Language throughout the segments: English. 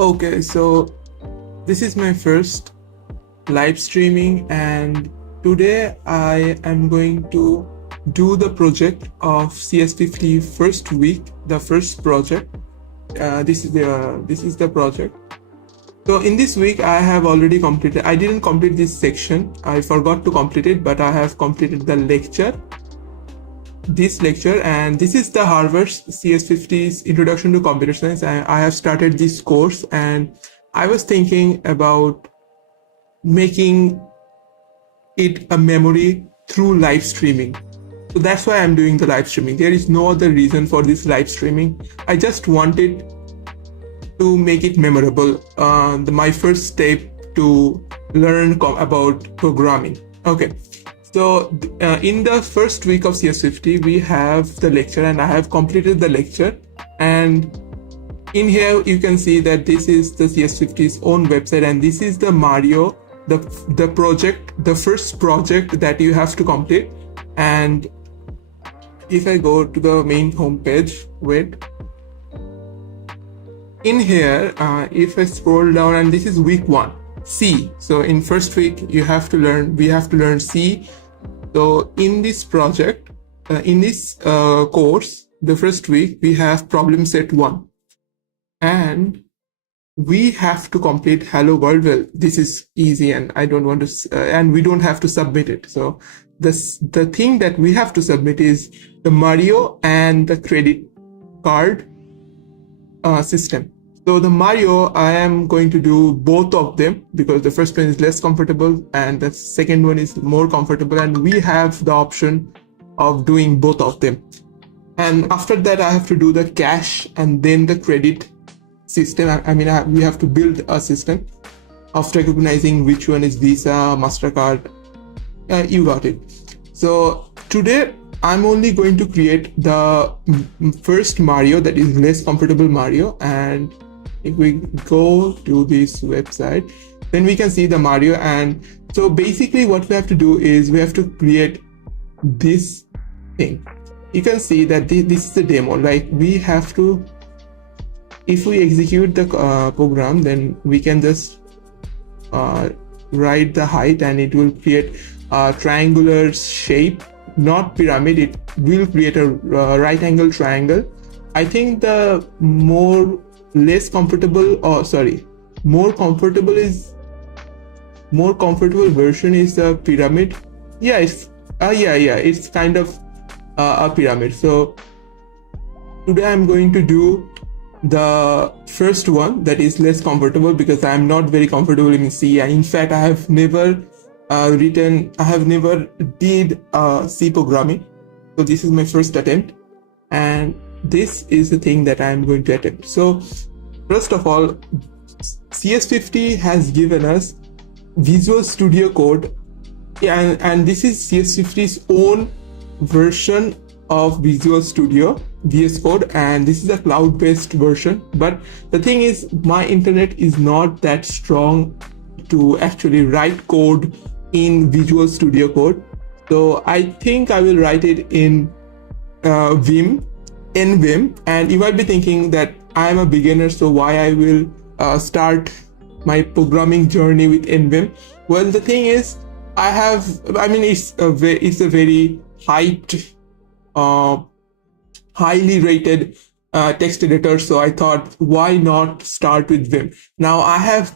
Okay, so this is my first live streaming, and today I am going to do the project of CS50 first week, the first project. This is the project. So in this week I have already completed. I didn't complete this section. I forgot to complete it, but I have completed the lecture. This lecture, and this is the Harvard CS50's Introduction to Computer Science. I have started this course, and I was thinking about making it a memory through live streaming. So that's why I'm doing the live streaming. There is no other reason for this live streaming. I just wanted to make it memorable. My first step to learn about programming. Okay. So in the first week of CS50, we have the lecture, and I have completed the lecture. And in here, you can see that this is the CS50's own website, and this is the Mario, the project, the first project that you have to complete. And if I go to the main homepage, wait. In here, if I scroll down, and this is week 1. C. So in first week we have to learn C. So in this project, in this course, the first week we have problem set 1, and we have to complete hello world. Well, this is easy, and I don't want to, and we don't have to submit it. So the thing that we have to submit is the Mario and the credit card system. So the Mario, I am going to do both of them because the first one is less comfortable and the second one is more comfortable, and we have the option of doing both of them. And after that, I have to do the cash and then the credit system. We have to build a system of recognizing which one is Visa, MasterCard. You got it. So today, I'm only going to create the first Mario, that is less comfortable Mario. And if we go to this website, then we can see the Mario. And so basically what we have to do is we have to create this thing. You can see that this is the demo. Like we have to, if we execute the program, then we can just write the height, and it will create a triangular shape. Not pyramid, it will create a right angle triangle. I think the more comfortable version is the pyramid. Yeah, it's kind of a pyramid. So today I'm going to do the first one, that is less comfortable, because I'm not very comfortable in C. And in fact, I have never did C programming. So this is my first attempt, and this is the thing that I'm going to attempt. So first of all, CS50 has given us Visual Studio Code, and this is CS50's own version of Visual Studio, VS Code, and this is a cloud-based version. But the thing is, my internet is not that strong to actually write code in Visual Studio Code. So I think I will write it in Vim. And you might be thinking that I am a beginner, so why I will start my programming journey with NVim. Well, the thing is, it's a very hyped, highly rated text editor, so I thought, why not start with Vim? Now,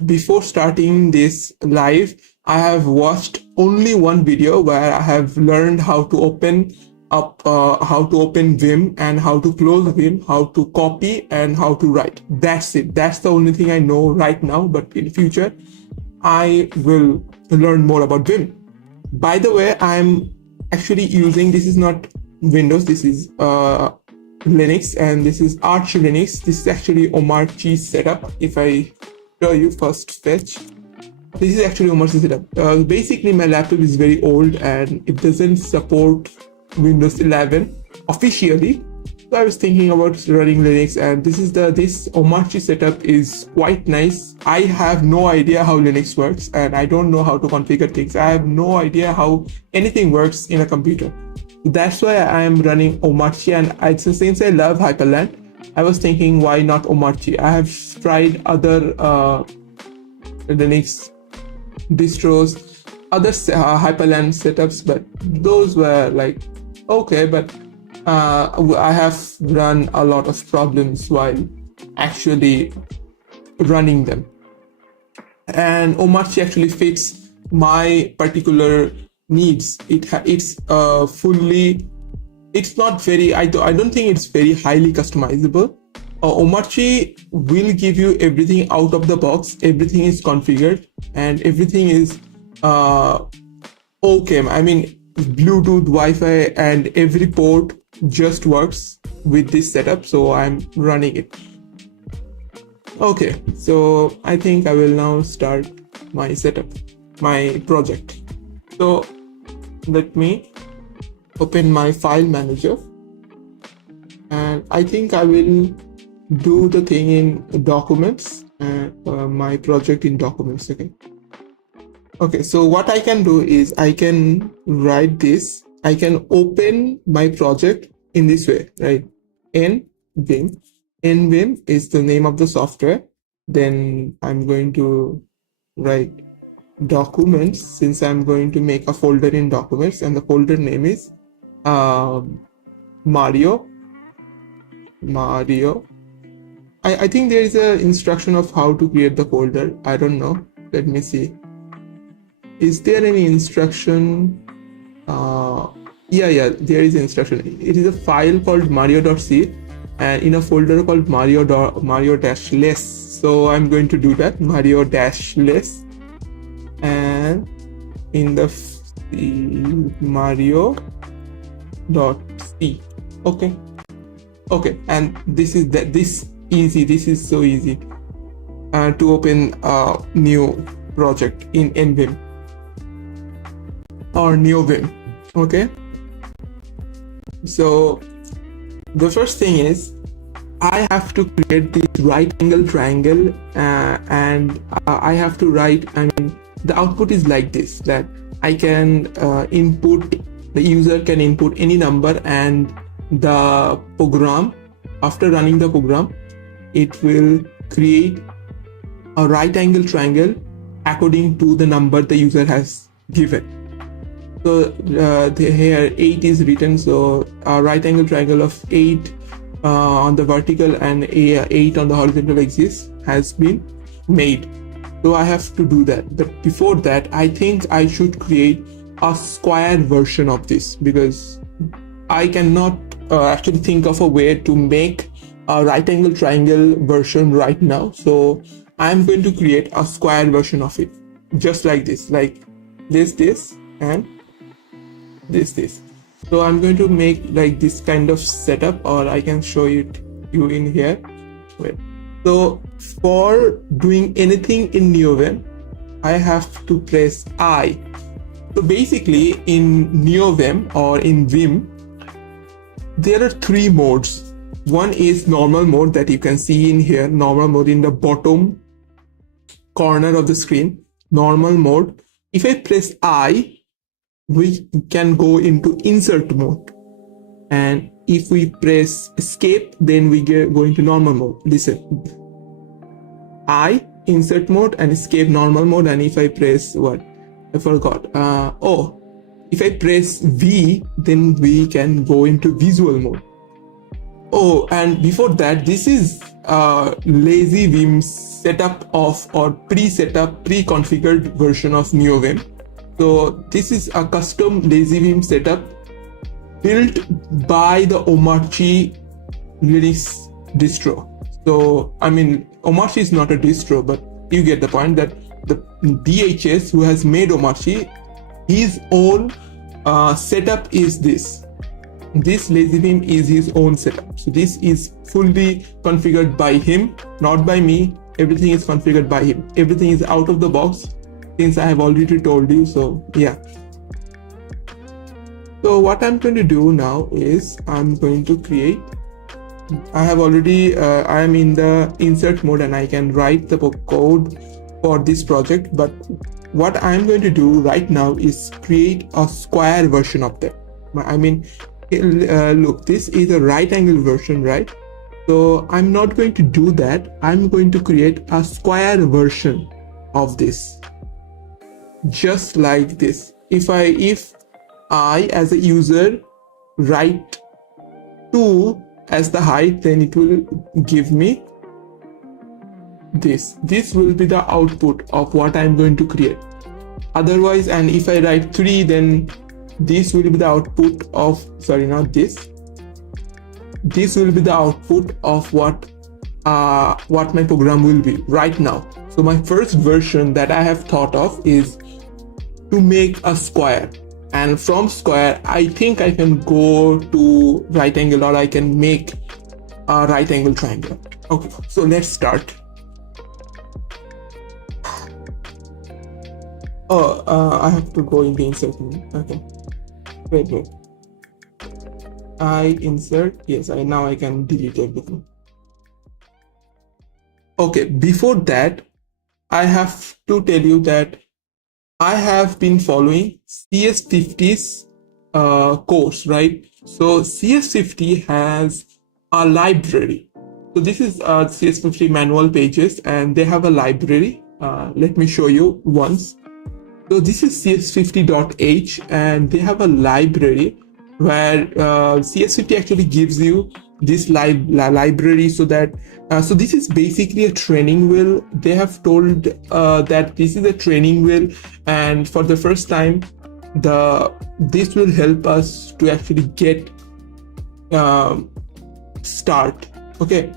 before starting this live, I have watched only one video where I have learned how to open Vim and how to close Vim, how to copy and how to write. That's it. That's the only thing I know right now, but in future, I will learn more about Vim. By the way, I'm actually using, this is not Windows, this is Linux, and this is Arch Linux. This is actually Omarchi's setup. If I show you first fetch, this is actually Omarchi's setup. Basically, my laptop is very old and it doesn't support Windows 11 officially. So I was thinking about running Linux, and this Omarchi setup is quite nice. I have no idea how Linux works, and I don't know how to configure things. I have no idea how anything works in a computer. That's why I am running Omarchi, and since I love Hyperland, I was thinking, why not Omarchi? I have tried other Linux distros, other Hyperland setups, but those were like okay, but I have run a lot of problems while actually running them, and Omarchi actually fits my particular needs. It's fully, it's not very, I don't think it's very highly customizable. Omarchi will give you everything out of the box. Everything is configured and everything is okay. I mean, Bluetooth, Wi-Fi, and every port just works with this setup. So I'm running it. Okay, so I think I will now start my setup, my project. So let me open my file manager, and I think I will do the thing in documents, my project in documents. Okay, so what I can do is I can write this, I can open my project in this way, right? nvim is the name of the software. Then I'm going to write documents, since I'm going to make a folder in documents, and the folder name is Mario. I think there is an instruction of how to create the folder. I don't know. Let me see. Is there any instruction? Yeah, there is instruction. It is a file called mario.c and in a folder called mario-less. So I'm going to do that, mario-less, and in the mario.c. Okay, and this is easy. This is so easy to open a new project in nvim or NeoVim. Okay, so the first thing is I have to create this right angle triangle, and I have to write, I mean, the output is like this, that I can input, the user can input any number, and the program, after running the program, it will create a right angle triangle according to the number the user has given. So here 8 is written, so a right angle triangle of 8 on the vertical and 8 on the horizontal axis has been made. So I have to do that. But before that, I think I should create a square version of this, because I cannot actually think of a way to make a right angle triangle version right now. So I'm going to create a square version of it, just like this, like this and this. So I'm going to make like this kind of setup, or I can show it you in here. Wait. So for doing anything in NeoVim, I have to press I. So basically in NeoVim or in Vim, there are 3 modes. One is normal mode that you can see in here, normal mode in the bottom corner of the screen, normal mode. If I press I, we can go into insert mode, and if we press escape, then we go into normal mode. Listen, I, insert mode, and escape, normal mode. And if I press what, I forgot, if I press V, then we can go into visual mode. Oh, and before that, this is lazy Vim setup of, or pre-configured version of NeoVim. So this is a custom lazy Vim setup built by the Omarchi Linux distro. So I mean, Omarchi is not a distro, but you get the point, that the DHS who has made Omarchi, his own setup is this. This lazy Vim is his own setup. So this is fully configured by him, not by me. Everything is configured by him. Everything is out of the box, since I have already told you. So yeah. So what I'm going to do now is I'm going to create, I have already, I am in the insert mode and I can write the code for this project. But what I'm going to do right now is create a square version of that. I mean, look, this is a right angle version, right? So I'm not going to do that. I'm going to create a square version of this, just like this. If I as a user write 2 as the height, then it will give me this. This will be the output of what I'm going to create. Otherwise, and if I write 3, then this will be the output of, sorry, not this. This will be the output of what my program will be right now. So my first version that I have thought of is to make a square, and from square I think I can go to right angle, or I can make a right angle triangle. Okay, so let's start. I have to go in the insert menu. Okay, wait. I insert, yes, now I can delete everything. Okay, before that, I have to tell you that I have been following CS50's course, right? So CS50 has a library. So this is CS50 manual pages, and they have a library. Let me show you once. So this is CS50.h, and they have a library where CS50 actually gives you this library, so that so this is basically a training wheel. They have told that this is a training wheel, and for the first time this will help us to actually get start. Okay,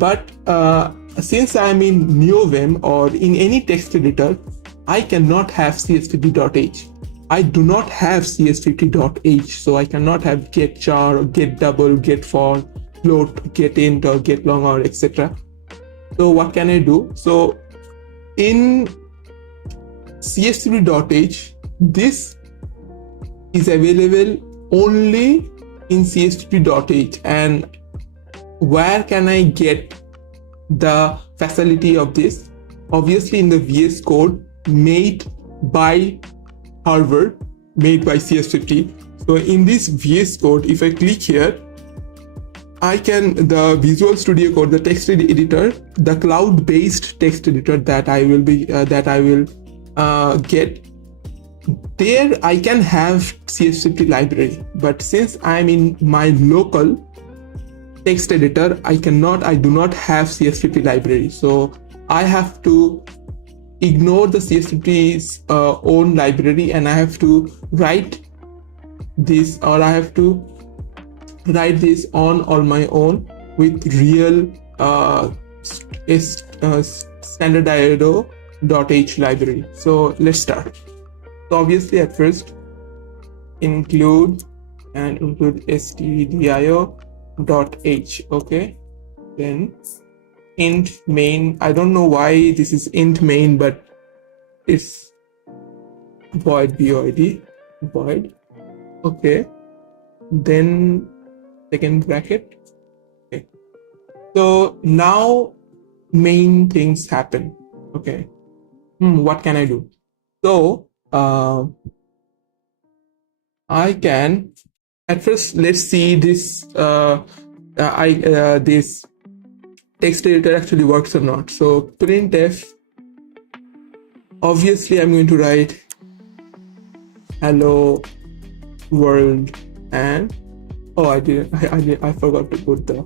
but since I'm in NeoVim or in any text editor, I cannot have CS50.h. I do not have CS50.h, so I cannot have get char or get double, get for, float, get int, or get long, or etc. So what can I do? So in CS50.h, this is available only in CS50.h. And where can I get the facility of this? Obviously in the VS Code made by Harvard, made by CS50. So in this VS Code, if I click here, I can, the Visual Studio Code, the text editor, the cloud-based text editor that I will get, there I can have CS50 library. But since I'm in my local text editor, I do not have CS50 library. So I have to ignore the CS50's own library, and I have to write this, or I have to write this on my own with real standard.io.h library. So let's start. So obviously at first include stdio.h. okay, then int main. I don't know why this is int main, but it's void, void. Okay, then second bracket. Okay, so now main things happen. Okay, what can I do? So I can, at first let's see this this text editor actually works or not. So printf, obviously I'm going to write hello world, and I forgot to put the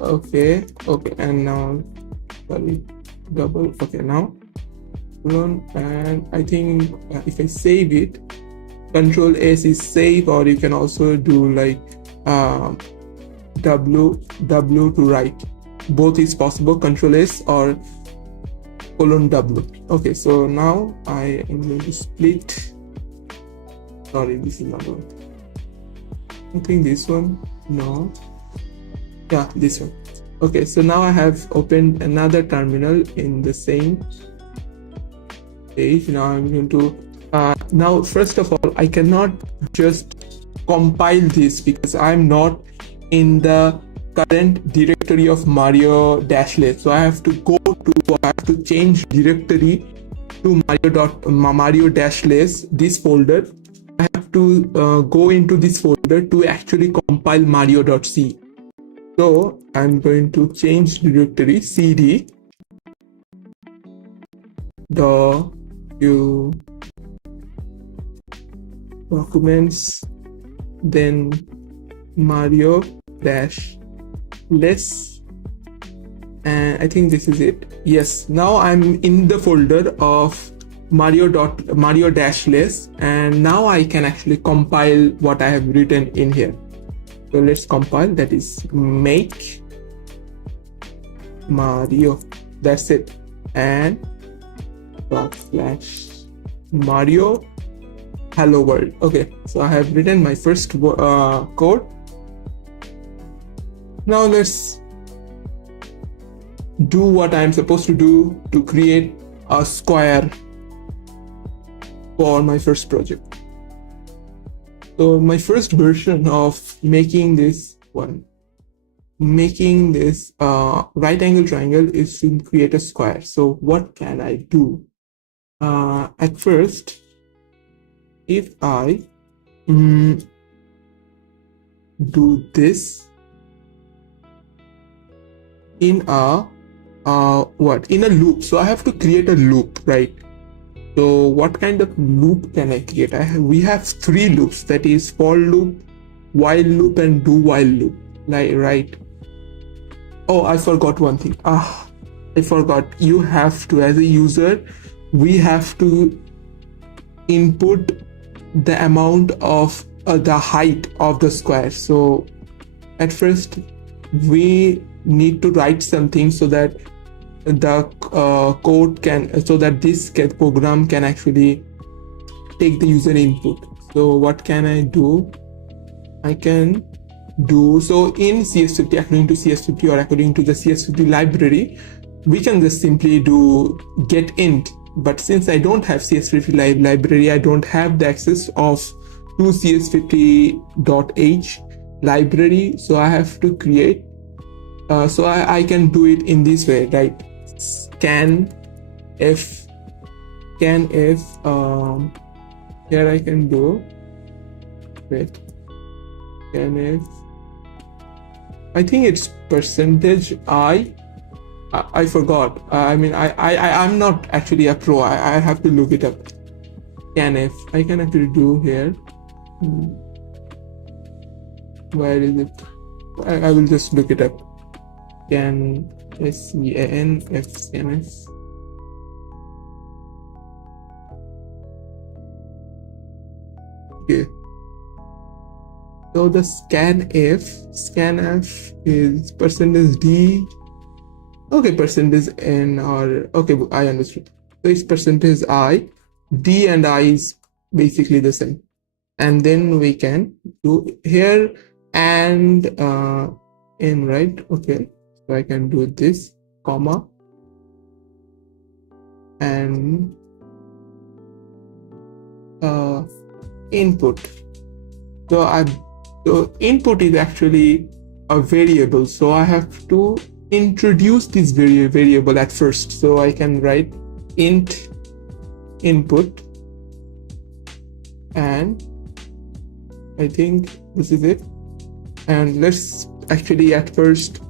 okay, and now sorry, double, okay, now and I think if I save it, Control S is save, or you can also do like W to write. Both is possible, Control S or :W. Okay, so now I am going to split. Sorry, this is not one. I think this one. No. Yeah, this one. Okay, so now I have opened another terminal in the same page. Now I'm going to now first of all, I cannot just compile this because I'm not in the current directory of Mario-less. So I have to change directory to Mario-less, this folder. I have to go into this folder to actually compile Mario.c. So I'm going to change directory cd the you documents, then Mario dash less, and I think this is it. Yes, now I'm in the folder of Mario dash less, and now I can actually compile what I have written in here. So let's compile. That is make Mario. That's it. And / Mario hello world. Okay, so I have written my first code. Now let's do what I'm supposed to do to create a square for my first project. So my first version of making this right angle triangle is to create a square. So what can I do? At first, if I do this in a in a loop, so I have to create a loop, right? So what kind of loop can I create? We have 3 loops, that is for loop, while loop, and do while loop, like, right? Oh, I forgot one thing. I forgot. You have to, as a user, we have to input the amount of the height of the square. So at first we need to write something so that the code can, so that this program can actually take the user input. So what can I do? I can do, so in CS50, according to CS50 or according to the CS50 library, we can just simply do get int. But since I don't have CS50 library, I don't have the access of to CS50.h library, so I have to create, so I can do it in this way, right? Scanf, here I can do, wait, scanf, I think it's percentage I forgot. I'm not actually a pro. I have to look it up. Scanf, I can actually do here. Where is it? I will just look it up. Scanf, scanf. Okay. So the scanf is %d. Okay, percentage n, or okay, I understood. So it's percentage I, d and I is basically the same. And then we can do here and n, right? Okay, so I can do this, comma, and input. So input is actually a variable, so I have to introduce this variable at first. So I can write int input, and I think this is it. And let's actually at first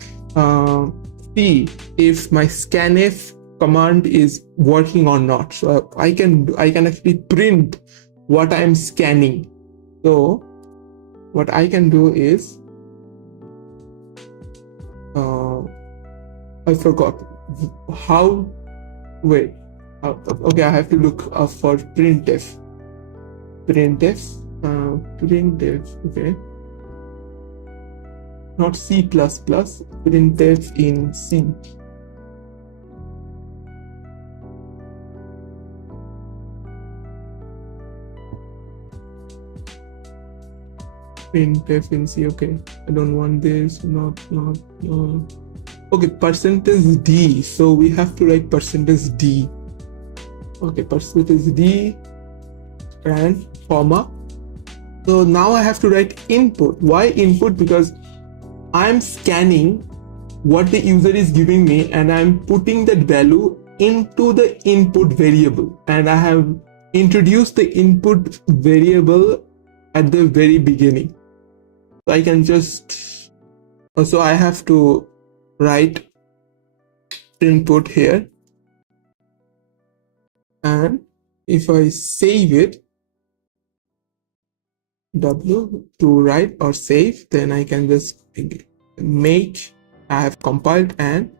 see if my scanf command is working or not. So I can actually print what I'm scanning. So what I can do is I forgot how. Wait. Okay, I have to look for printf. Printf. Okay. Not C++. Printf in C. Printf in C. Okay. I don't want this. No. Okay, percentage D. So we have to write percentage D. Okay, percentage D and comma. So now I have to write input. Why input? Because I'm scanning what the user is giving me and I'm putting that value into the input variable. And I have introduced the input variable at the very beginning. So I can just So I have to write input here, and if I save it, W to write or save, then I can just make, I have compiled and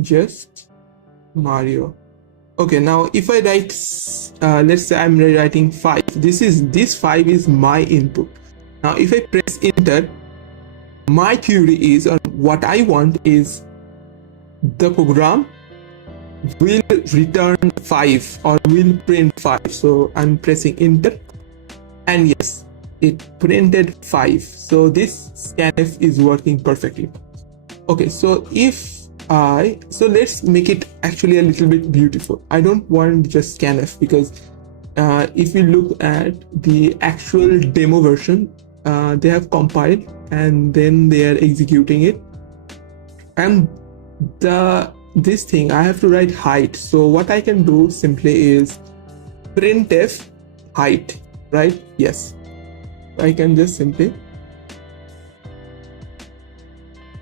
just Mario. Okay, now if I write, let's say I'm writing 5, this 5 is my input. Now if I press enter, my theory is, or what I want is, the program will return 5 or will print 5. So I'm pressing enter, and yes, it printed 5. So this scanf is working perfectly. Okay, so so let's make it actually a little bit beautiful. I don't want just scanf, because if you look at the actual demo version, they have compiled and then they are executing it, and this thing I have to write height. So what I can do simply is printf height, right? Yes, I can just simply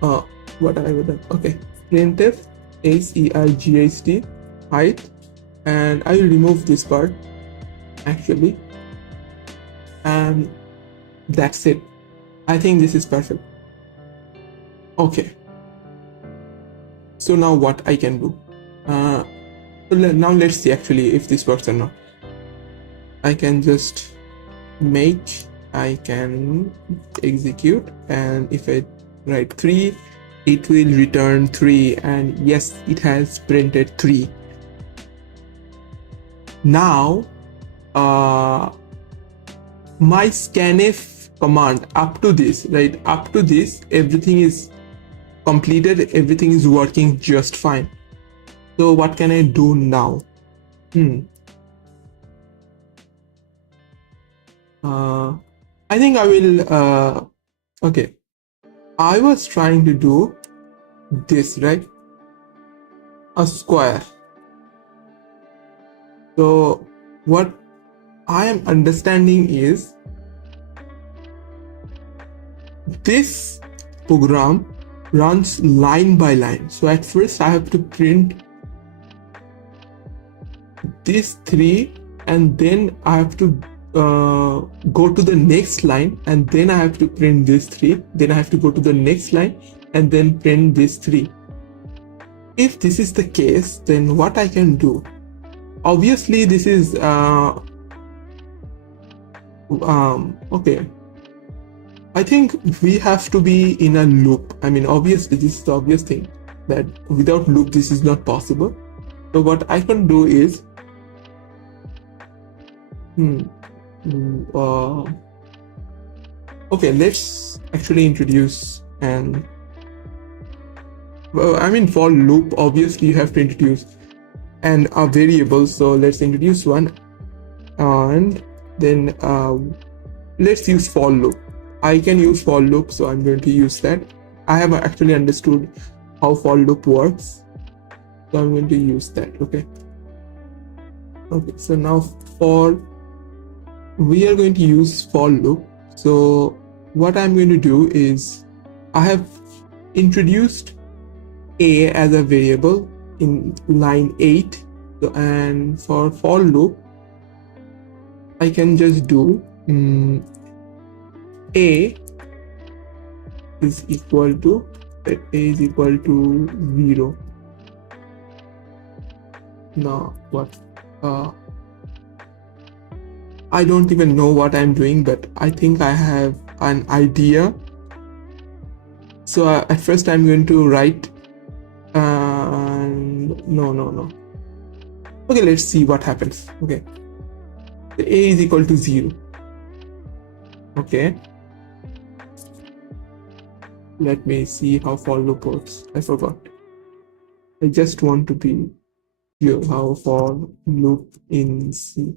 what I would have, okay, printf height height, and I will remove this part actually, and that's it. I think this is perfect. Okay, so now what I can do, now let's see actually if this works or not. I can just make, I can execute, and if I write 3, it will return 3, and yes, it has printed 3. Now my scanf command, up to this, right, up to this, everything is completed, everything is working just fine. So what can I do now? I think I will okay, I was trying to do this, right, a square. So what I am understanding is, this program runs line by line. So at first I have to print this 3, and then I have to go to the next line, and then I have to print this 3, then I have to go to the next line and then print this 3. If this is the case, then what I can do, obviously this is okay, I think we have to be in a loop. I mean, obviously this is the obvious thing, that without loop this is not possible. So what I can do is okay, let's actually introduce an I mean, for loop obviously you have to introduce and a variable, so let's introduce one, and then let's use for loop. I can use for loop, so I'm going to use that. I have actually understood how for loop works, so I'm going to use that. Okay, so now we are going to use for loop. So what I'm going to do is, I have introduced a as a variable in line 8, and for loop I can just do a is equal to 0. Now what, I don't even know what I'm doing, but I think I have an idea. So at first I'm going to write no. Okay, let's see what happens. Okay, a is equal to 0. Okay, let me see how for loop works. I forgot. I just want to be sure how for loop in C.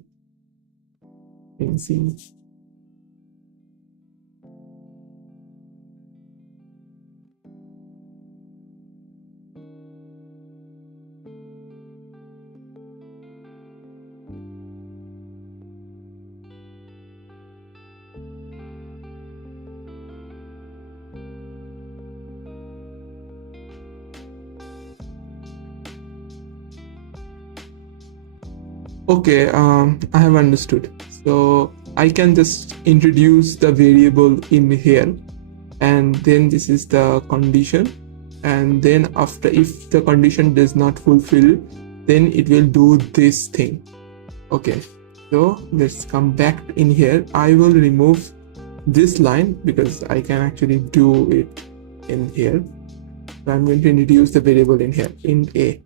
Okay, I have understood. So I can just introduce the variable in here, and then this is the condition, and then after, if the condition does not fulfill, then it will do this thing. Okay, so let's come back in here. I will remove this line because I can actually do it in here. So I'm going to introduce the variable in here, in a.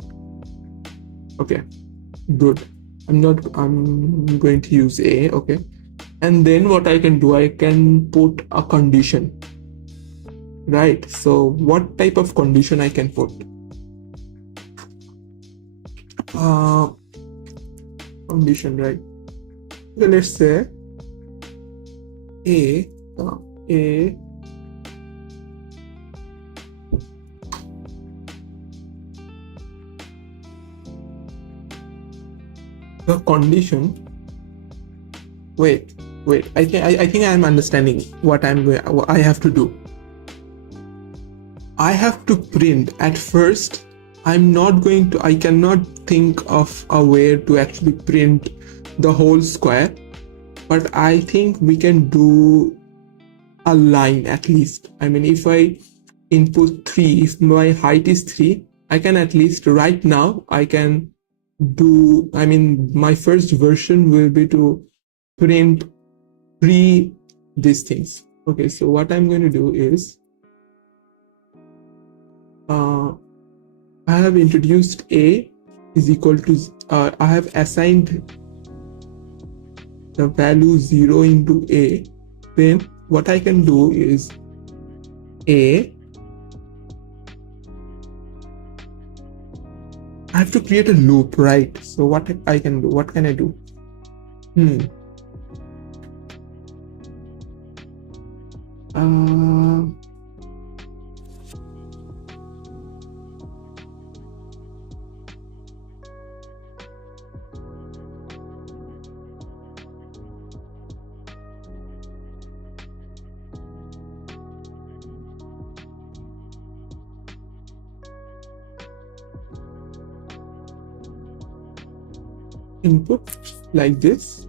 Okay, good. I'm going to use a. Okay, and then what I can do, I can put a condition, right? So what type of condition I can put? Condition, right? So let's say a the condition. Wait. I think I'm understanding what I have to do. I have to print at first. I cannot think of a way to actually print the whole square, but I think we can do a line at least. I mean, if I input 3, if my height is 3, I can at least right now, I can do, I mean, my first version will be to print 3 these things. Okay, so what I'm going to do is, I have introduced a is equal to, I have assigned the value 0 into a. Then what I can do is I have to create a loop, right? So what I can do, what can I do? Input like this.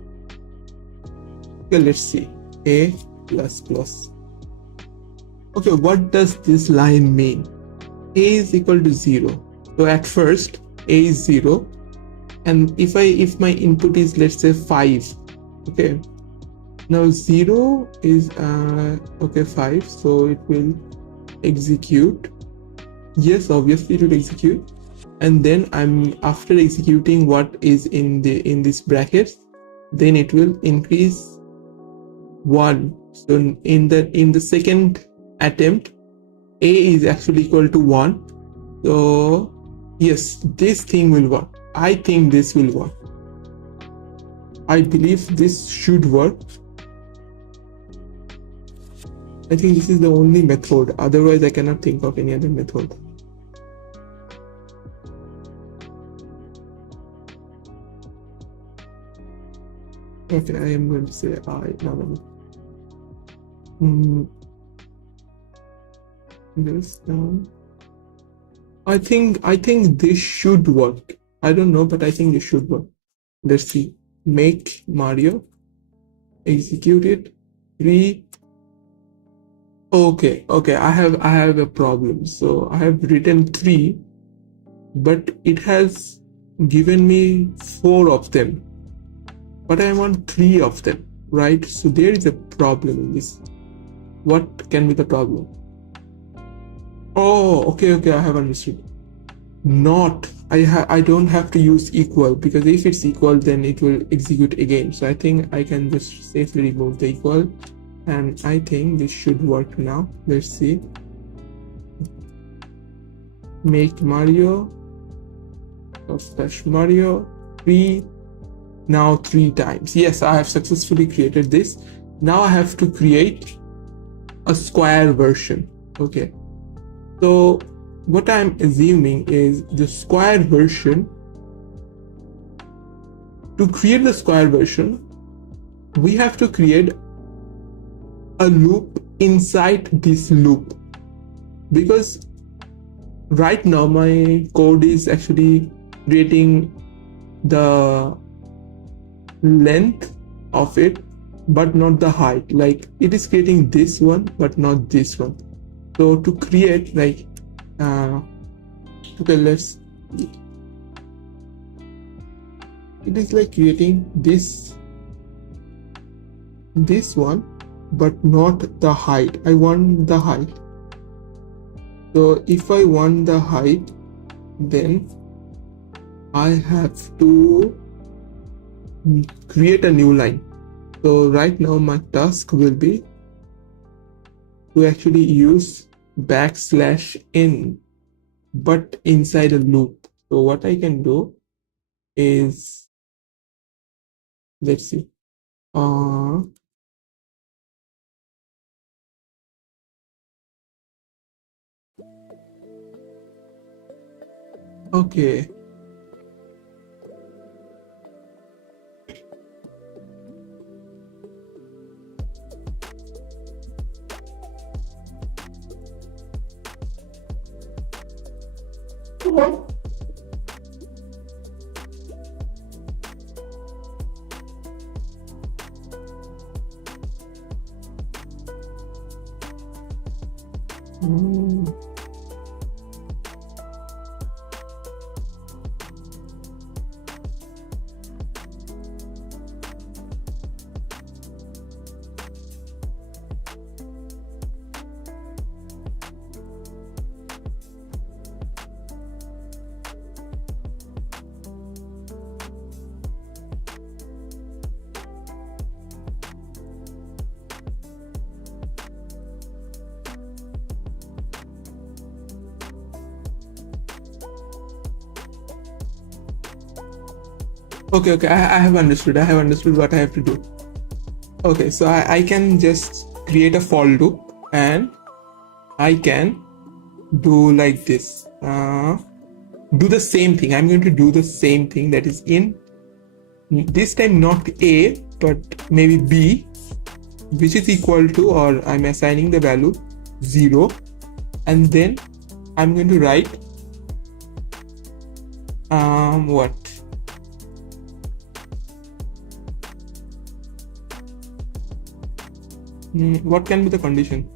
Okay, let's see. A plus plus. Okay, what does this line mean? A is equal to 0. So at first a is 0, and if my input is, let's say, 5. Okay, now 0 is okay, 5, so it will execute. Yes, obviously it will execute, and then after executing what is in this bracket, then it will increase 1. So in the second attempt, a is actually equal to 1. So yes, this thing will work. I think this will work. I believe this should work. I think this is the only method. Otherwise, I cannot think of any other method. Okay, I am going to say this down. I think this should work. I don't know, but I think this should work. Let's see. Make Mario. Execute it. 3. Okay. I have a problem. So I have written 3, but it has given me 4 of them. But I want 3 of them, right? So there is a problem in this. What can be the problem? Oh, okay, I have understood. Not, I don't have to use equal, because if it's equal, then it will execute again. So I think I can just safely remove the equal, and I think this should work now. Let's see. Make Mario / Mario 3. Now 3 times. Yes, I have successfully created this. Now I have to create a square version. Okay, so what I'm assuming is the square version. To create the square version, we have to create a loop inside this loop, because right now my code is actually creating the length of it, but not the height. Like it is creating this one, but not this one. So to create like, okay, let's. It is like creating this one, but not the height. I want the height. So if I want the height, then I have to create a new line. So right now my task will be to actually use \n, but inside a loop. So what I can do is, let's see. Okay. Okay, I have understood. I have understood what I have to do. Okay, so I can just create a for loop and I can do like this. Do the same thing. I'm going to do the same thing, that is in this time not A but maybe B, which is equal to, or I'm assigning the value 0, and then I'm going to write what what can be the condition?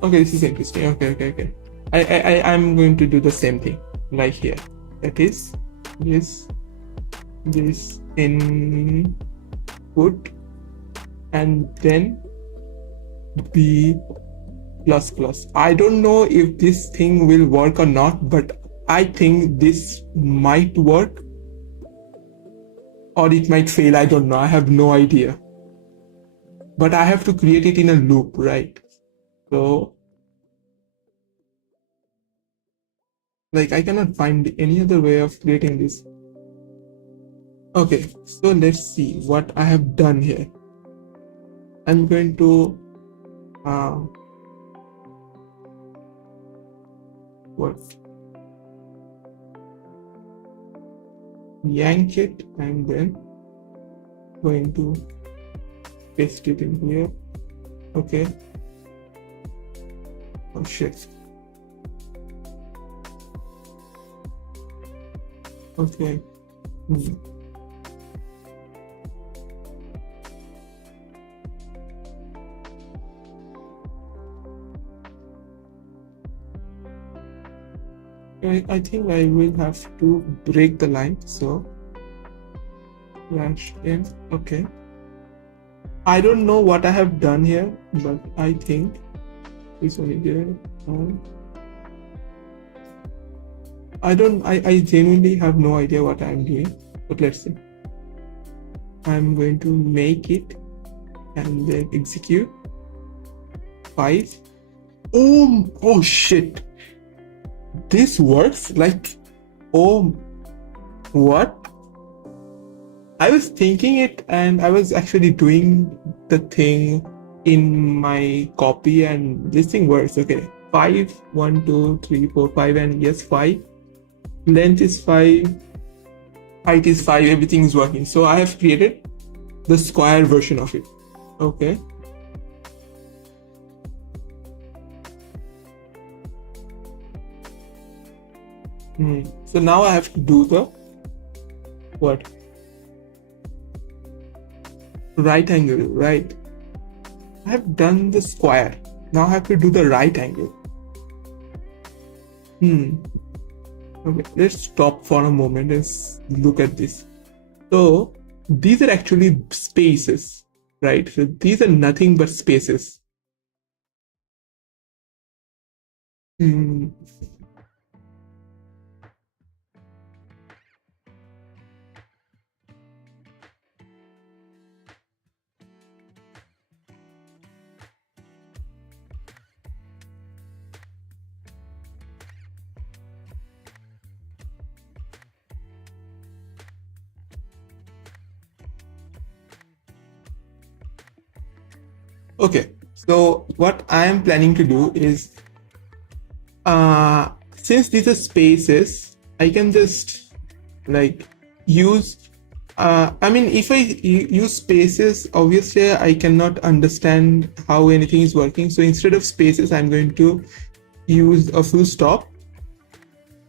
Okay, this is interesting. Okay. I'm going to do the same thing like here. That is this input and then B++. I don't know if this thing will work or not, but I think this might work or it might fail. I don't know. I have no idea. But I have to create it in a loop, right? So, like, I cannot find any other way of creating this. Okay, so let's see what I have done here. I'm going to yank it and then going to paste it in here. Okay. Oh shit. Okay. I think I will have to break the line. So /n. Okay. I don't know what I have done here, but I think this one is there. I genuinely have no idea what I'm doing, but let's see. I'm going to make it and then execute 5. Oh shit. This works. Like, oh, what? I was thinking it and I was actually doing the thing in my copy and this thing works. Okay, 5, 1, 2, 3, 4, 5, and yes, 5. Length is 5, height is 5, everything is working. So I have created the square version of it. Okay. So now I have to do the what? Right angle, right? I have done the square. Now I have to do the right angle. Okay, let's stop for a moment and look at this. So these are actually spaces, right? So these are nothing but spaces. Okay, so what I am planning to do is, since these are spaces, I can just like use, I mean, if I use spaces, obviously I cannot understand how anything is working. So instead of spaces, I'm going to use a full stop.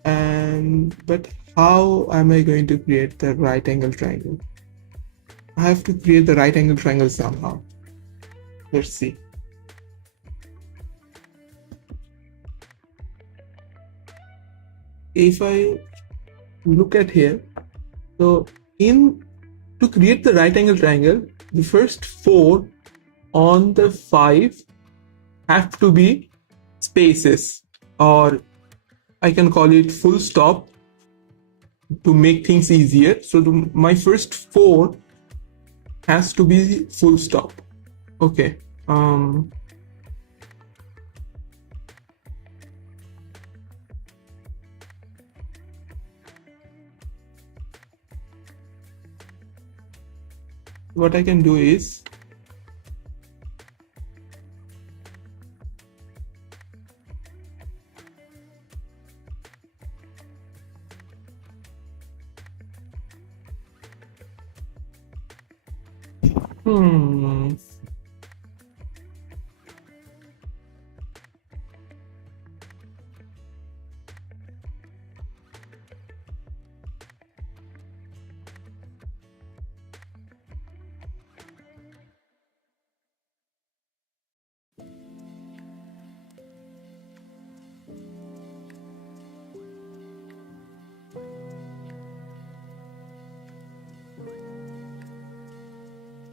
But how am I going to create the right angle triangle? I have to create the right angle triangle somehow. Let's see. If I look at here, so to create the right angle triangle, the first 4 on the 5 have to be spaces, or I can call it full stop to make things easier. So my first 4 has to be full stop. Okay. What I can do is,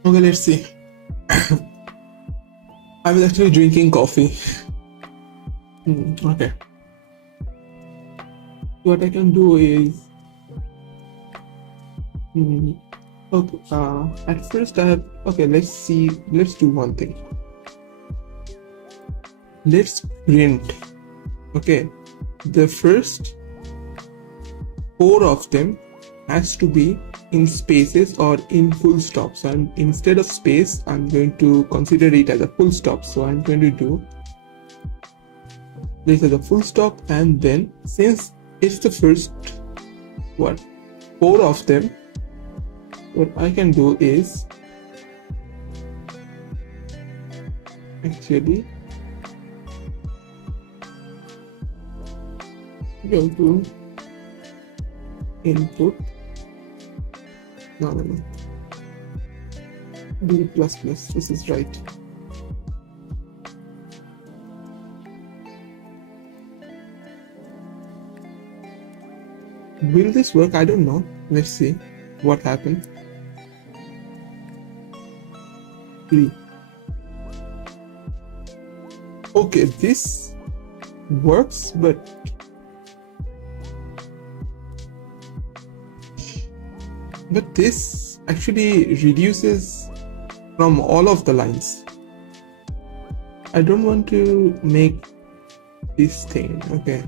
okay, let's see. I was actually drinking coffee. Okay. What I can do is, okay. At first, I have. Okay, let's see. Let's do one thing. Let's print. Okay, the first 4 of them has to be in spaces or in full stops. So instead of space, I'm going to consider it as a full stop. So I'm going to do this as a full stop, and then since it's the first 4 of them, what I can do is actually go to input. No. B++. This is right. Will this work? I don't know. Let's see what happened. 3. Okay, this works, but this actually reduces from all of the lines. I don't want to make this thing. Okay,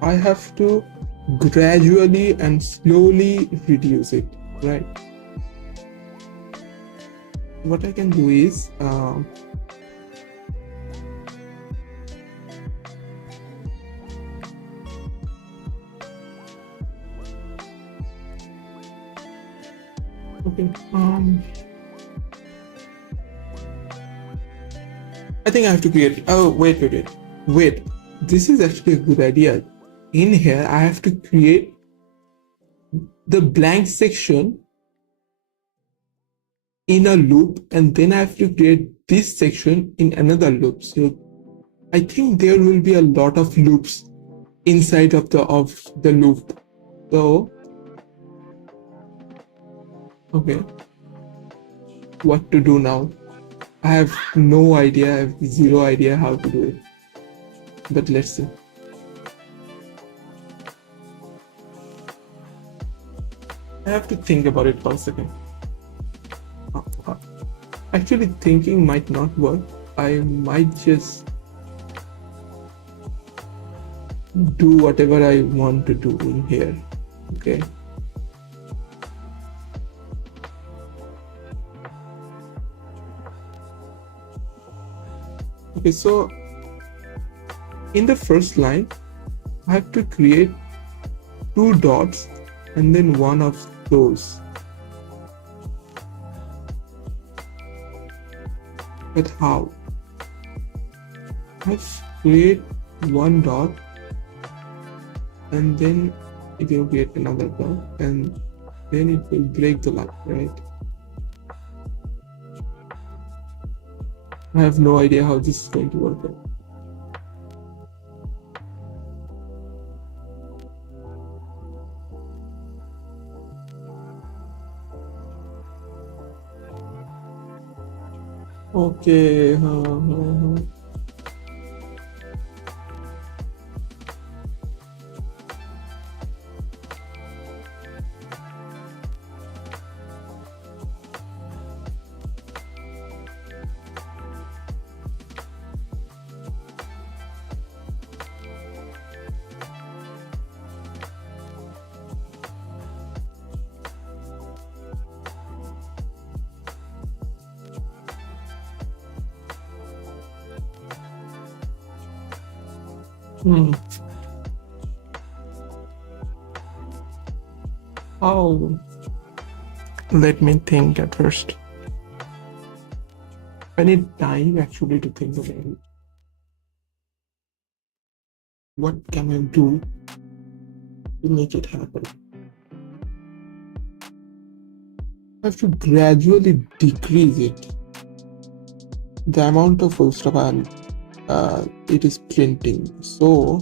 I have to gradually and slowly reduce it, right? What I can do is okay, I think I have to create. Oh, wait. This is actually a good idea. in here I have to create the blank section in a loop, and then I have to create this section in another loop. So I think there will be a lot of loops inside of the loop. So okay, what to do now? I have no idea. I have zero idea how to do it. But let's see. I have to think about it for a second. Actually, thinking might not work. I might just do whatever I want to do in here. Okay. Okay, so in the first line, I have to create 2 dots and then one of those. But how? I create 1 dot and then it will create another dot and then it will break the line, right? I have no idea how this is going to work out. Okay. How? Let me think at first. I need time actually to think about it. What can I do to make it happen? I have to gradually decrease it. The amount of full stop it is printing. So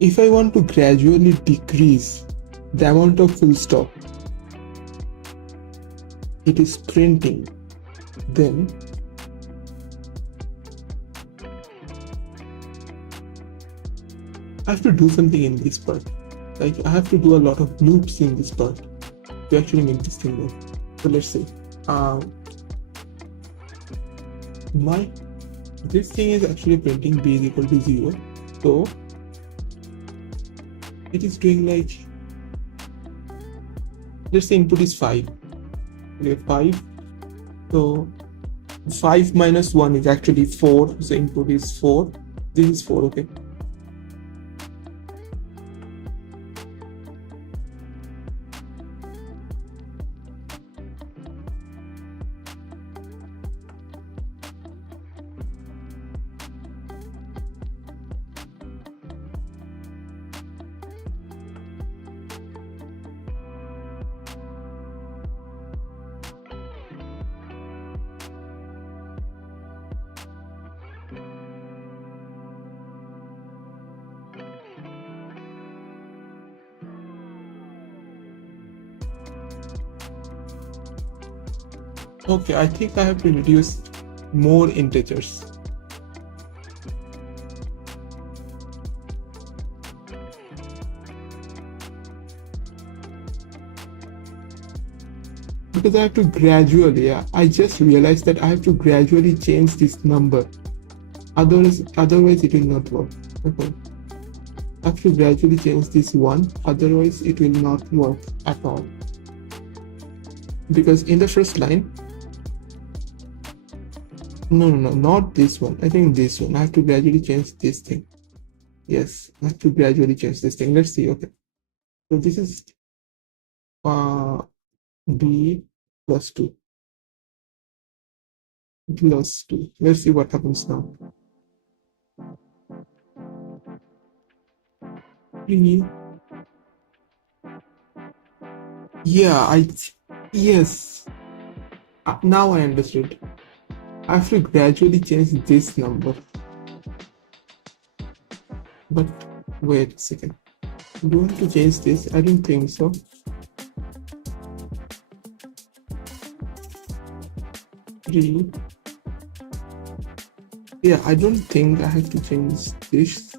if I want to gradually decrease the amount of full stop it is printing, then I have to do something in this part. Like I have to do a lot of loops in this part to actually make this thing work. So let's see. This thing is actually printing b is equal to 0. So it is doing like, let's say input is 5. Okay, 5. So 5 minus 1 is actually 4. So input is 4. This is 4, okay. Okay, I think I have to reduce more integers. Because I have to gradually, I just realized that I have to gradually change this number. Otherwise it will not work. Okay. I have to gradually change this 1, otherwise it will not work at all. Because in the first line, no, not this one. I think this one. I have to gradually change this thing. Yes, I have to gradually change this thing. Let's see. Okay. So this is b plus 2. Plus 2. Let's see what happens now. Really? Yeah, yes. Now I understood. I have to gradually change this number. But wait a second. Do I have to change this? I don't think so. Really? Yeah, I don't think I have to change this.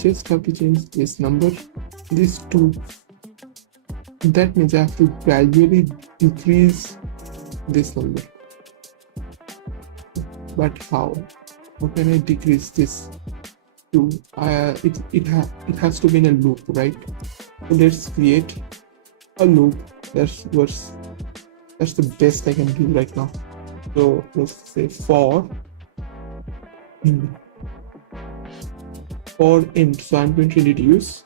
Just have to change this number, this 2. That means I have to gradually decrease this number. But how? How can I decrease this? It has to be in a loop, right? So let's create a loop. That's the best I can do right now. So let's say for int. So I'm going to reduce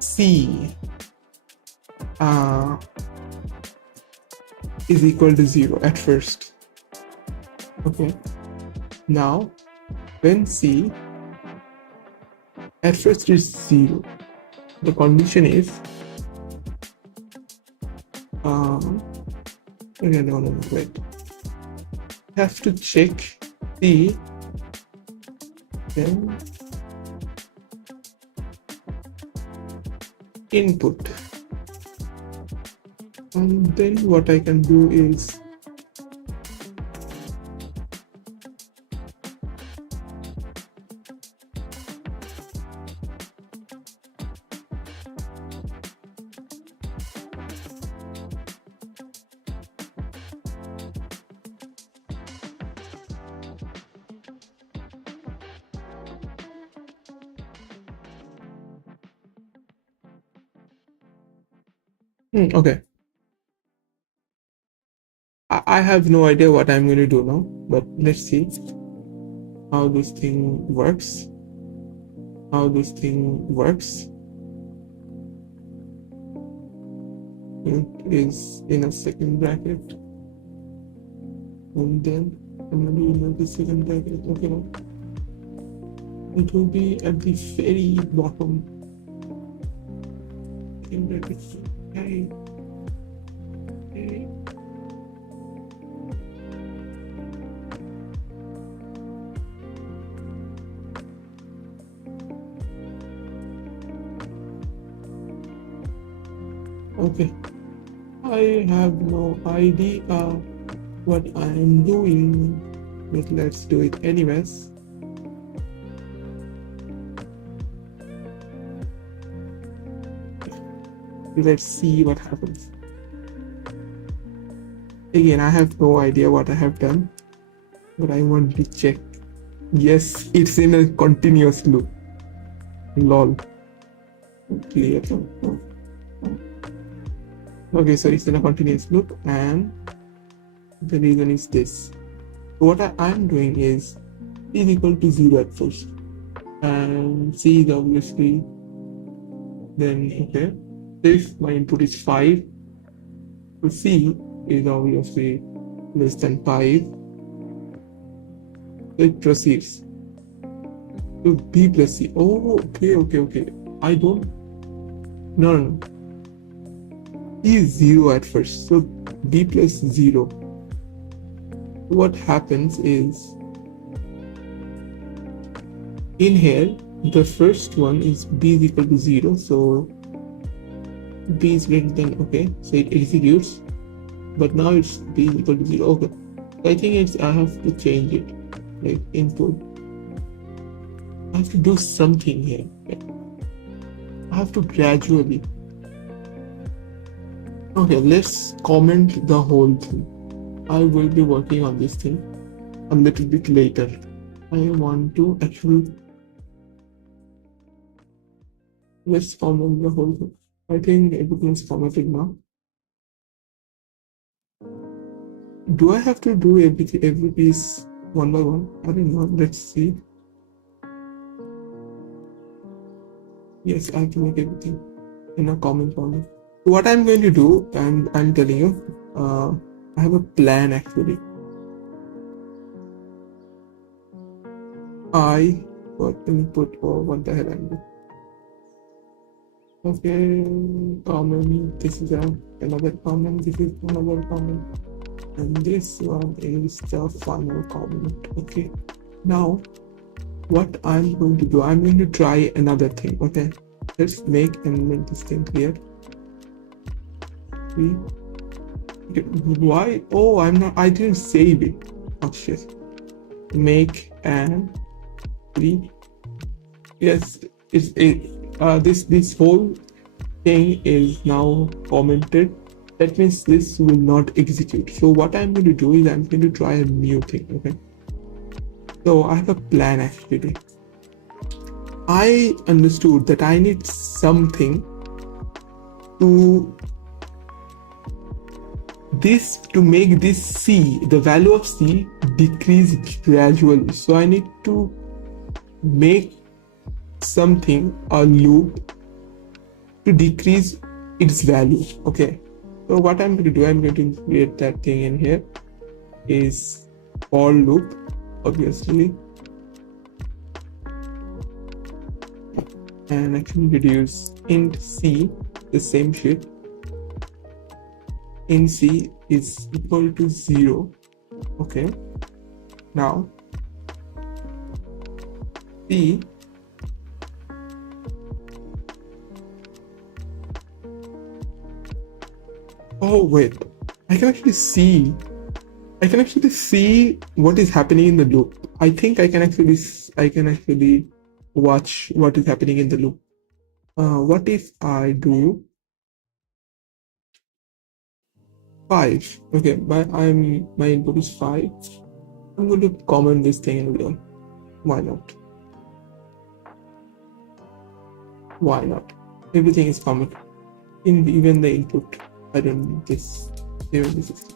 c is equal to 0 at first. Okay. Now when c at first is 0, the condition is okay, no, wait. Have to check c, then input, and then what I can do is okay. I have no idea what I'm going to do now, but let's see how this thing works. It is in a second bracket, and then I'm going to do another second bracket. Okay, it will be at the very bottom. Second bracket. Okay. Okay, I have no idea what I am doing, but let's do it anyways. Let's see what happens. Again, I have no idea what I have done, but I want to check. Yes, it's in a continuous loop. Lol. Clear. Okay, so it's in a continuous loop, and the reason is this. What I'm doing is equal to 0 at first, and c is obviously then okay. If my input is 5, so c is obviously less than 5. So it proceeds to b plus c. Oh, okay. I don't. No. E is 0 at first, so b plus 0. What happens is, in here, the first one is b is equal to 0, so b is greater than, okay, so it executes, but now it's b is equal to 0. Okay, I think I have to change it, like input. I have to do something here. I have to gradually. Okay, let's comment the whole thing. I will be working on this thing a little bit later. I want to actually, let's comment the whole thing. I think everything is formatted now. Do I have to do every piece one by one? I don't know. Let's see. Yes, I have to make everything in a comment format. What I'm going to do, I'm telling you, I have a plan actually. I What input or what the hell I'm doing? Okay, comment. This is another comment. This is another comment, and this one is the final comment. Okay, now what I'm going to do, I'm going to try another thing. Okay, let's make this thing clear. Why? Oh, I didn't save it. Oh shit. Make and three. Yes, this whole thing is now commented. That means this will not execute. So what I'm going to do is I'm going to try a new thing. Okay. So I have a plan actually. I understood that I need something to make this C, the value of C, decrease gradually. So I need to make something, a loop, to decrease its value. Okay. So what I'm going to do, I'm going to create that thing in here, is for loop, obviously, and actually reduce int C, the same shit. Int C is equal to 0. Okay. Now C oh wait, I can actually see what is happening in the loop. I think I can actually watch what is happening in the loop. What if I do 5? Okay, my input is 5. I'm going to comment this thing as well. Why not? Why not? Everything is commented. Even the input. I don't need this. Even this is.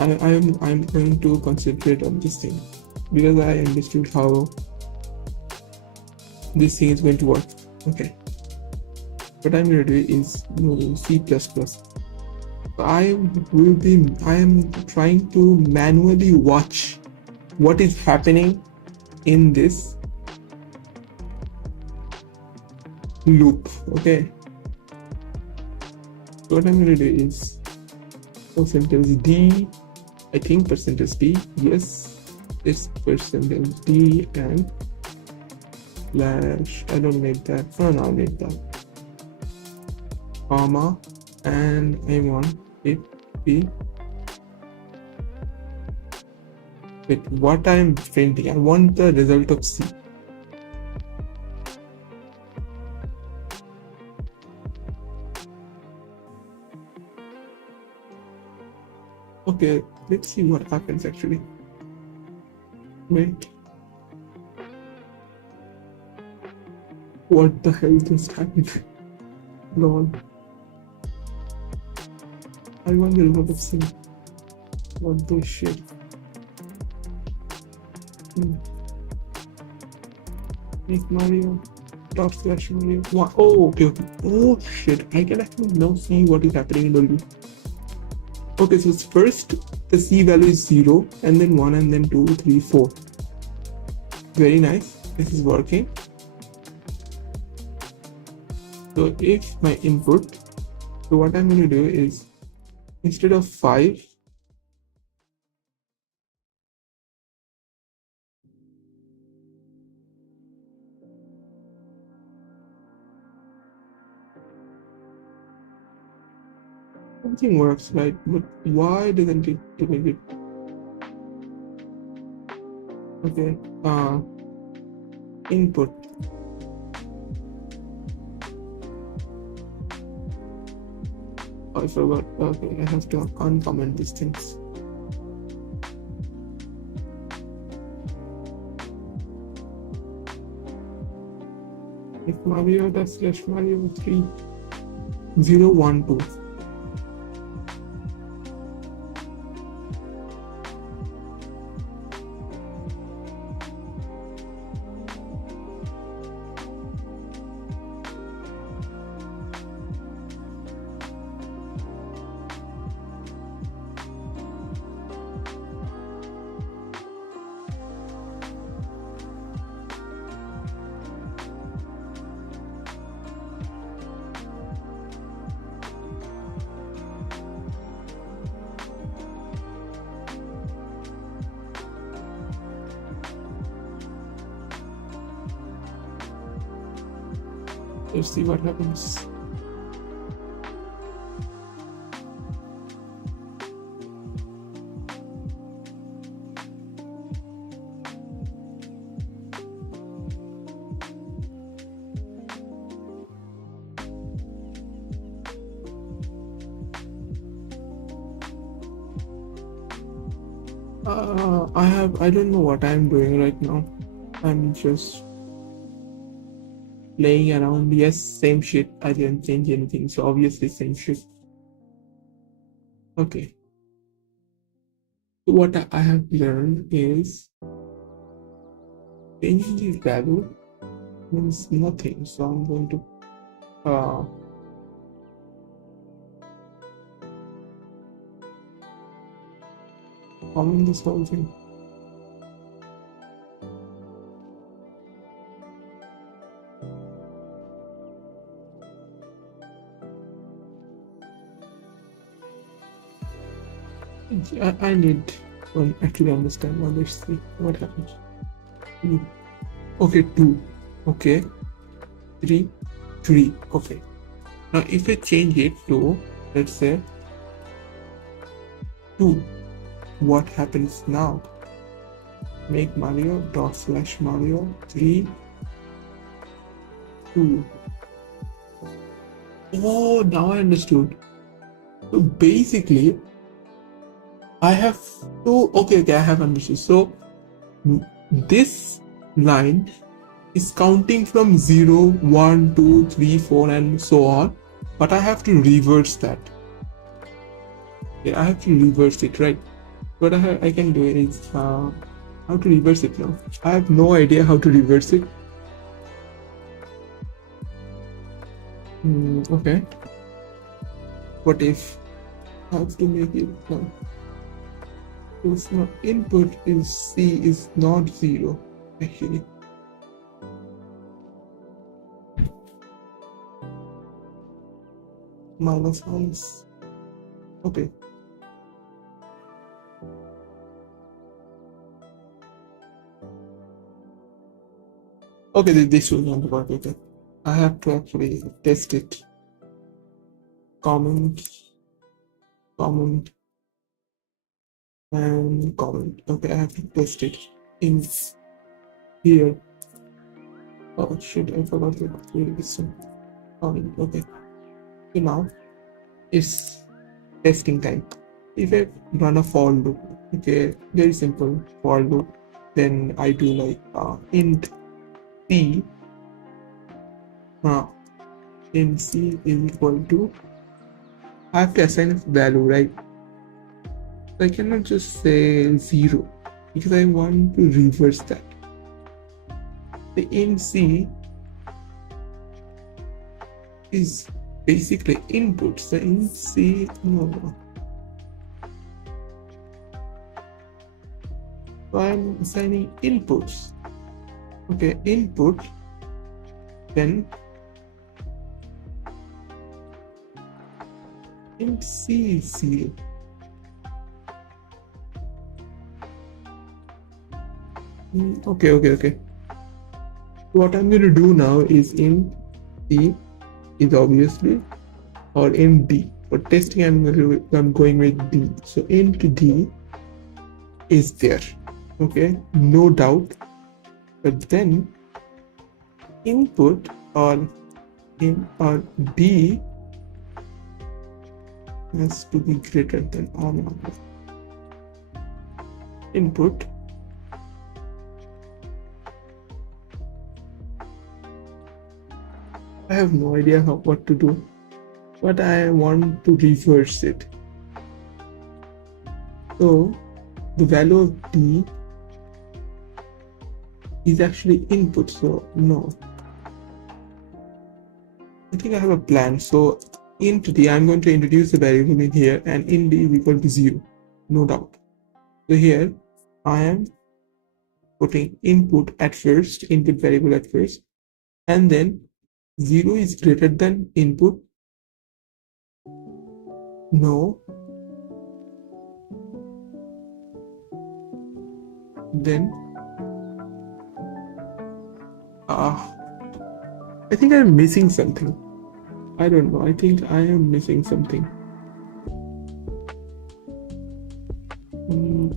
I'm going to concentrate on this thing because I understood how this thing is going to work. Okay. What I'm going to do is C++. I am trying to manually watch what is happening in this loop. Okay. So what I'm going to do is %d, I think %d, yes, this %d and slash, I don't need that, no, I need that, comma, and I want it be, wait, what I'm printing, I want the result of C. Okay, let's see what happens actually. Wait. What the hell just happened? Lol. I wonder what it's saying. What the shit? Make Mario. / Mario. What? Oh, okay. Oh shit. I can actually now see what is happening in the loop. Okay, so first the C value is 0, and then 1, and then 2, 3, 4. Very nice. This is working. So if my input, so what I'm going to do is instead of 5, something works right, but why doesn't it do it? Okay, input. Oh, I forgot. Okay, I have to uncomment these things. If Mario / Mario 3 0 1 2. Let's see what happens. I don't know what I'm doing right now. I'm just playing around. Yes, same shit. I didn't change anything, so obviously same shit. Okay. So what I have learned is changing the value means nothing. So I'm going to comment this whole thing. I need to actually understand. Now let's see what happens. Okay, 2. Okay, 3, 3. Okay. Now if I change it to, let's say, 2, what happens now? Make Mario dot slash Mario 3, 2. Oh, now I understood. So basically, I have to. Okay, I have understood. So this line is counting from 0, 1, 2, 3, 4, and so on. But I have to reverse that. Yeah, I have to reverse it, right? What I can do is how to reverse it now. I have no idea how to reverse it. Okay. What if I have to make it now? If my input in C is not 0, actually. Minus 1 is okay. Okay, this will not work. Okay, I have to actually test it. Comment, and comment. Okay, I have to test it in here. Oh shit, I forgot to create this one. Comment. Okay, so now it's testing time. If I run a for loop, okay, very simple for loop, then I do like int c. Int c is equal to, I have to assign a value, right? So I cannot just say 0 because I want to reverse that. The int c is basically input. So int c, no. So I'm assigning inputs. Okay, input, then int c is 0. Okay. What I'm going to do now is int c is obviously, or int d. For testing, I'm going with d. So int d is there. Okay, no doubt. But then input or d has to be greater than or not. Input I have no idea what to do, but I want to reverse it. So the value of d is actually input, so no. I think I have a plan. So int d, I'm going to introduce the variable in here, and int d is equal to 0, no doubt. So here I am putting input at first, input variable at first, and then 0 is greater than input, no, then I I think I'm missing something. I don't know. I think I am missing something.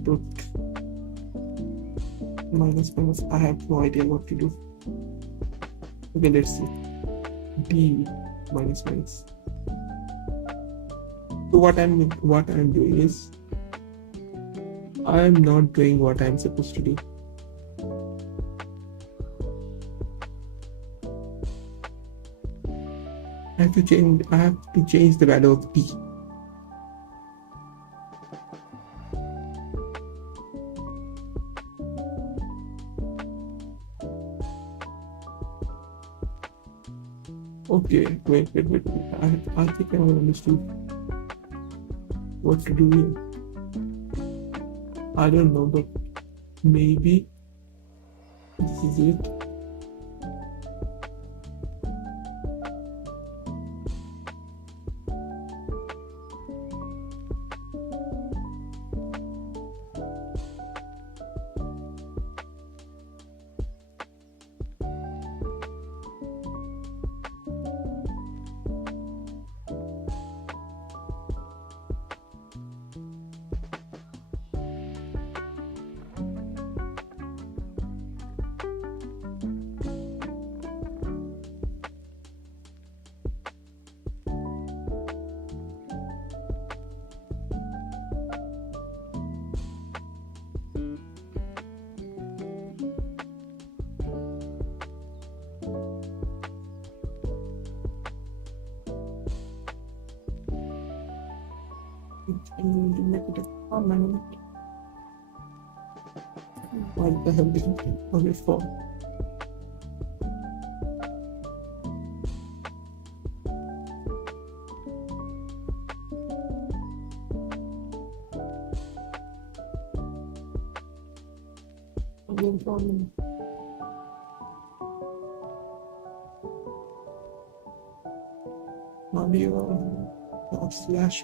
But minus minus. I have no idea what to do. Okay, let's see. D minus minus. So what I'm doing is I'm not doing what I'm supposed to do. I have to change the value of D. Okay, wait. I think I understood what to do here. I don't know, but maybe this is it. I'm going to make it a comment. What the hell did it only for?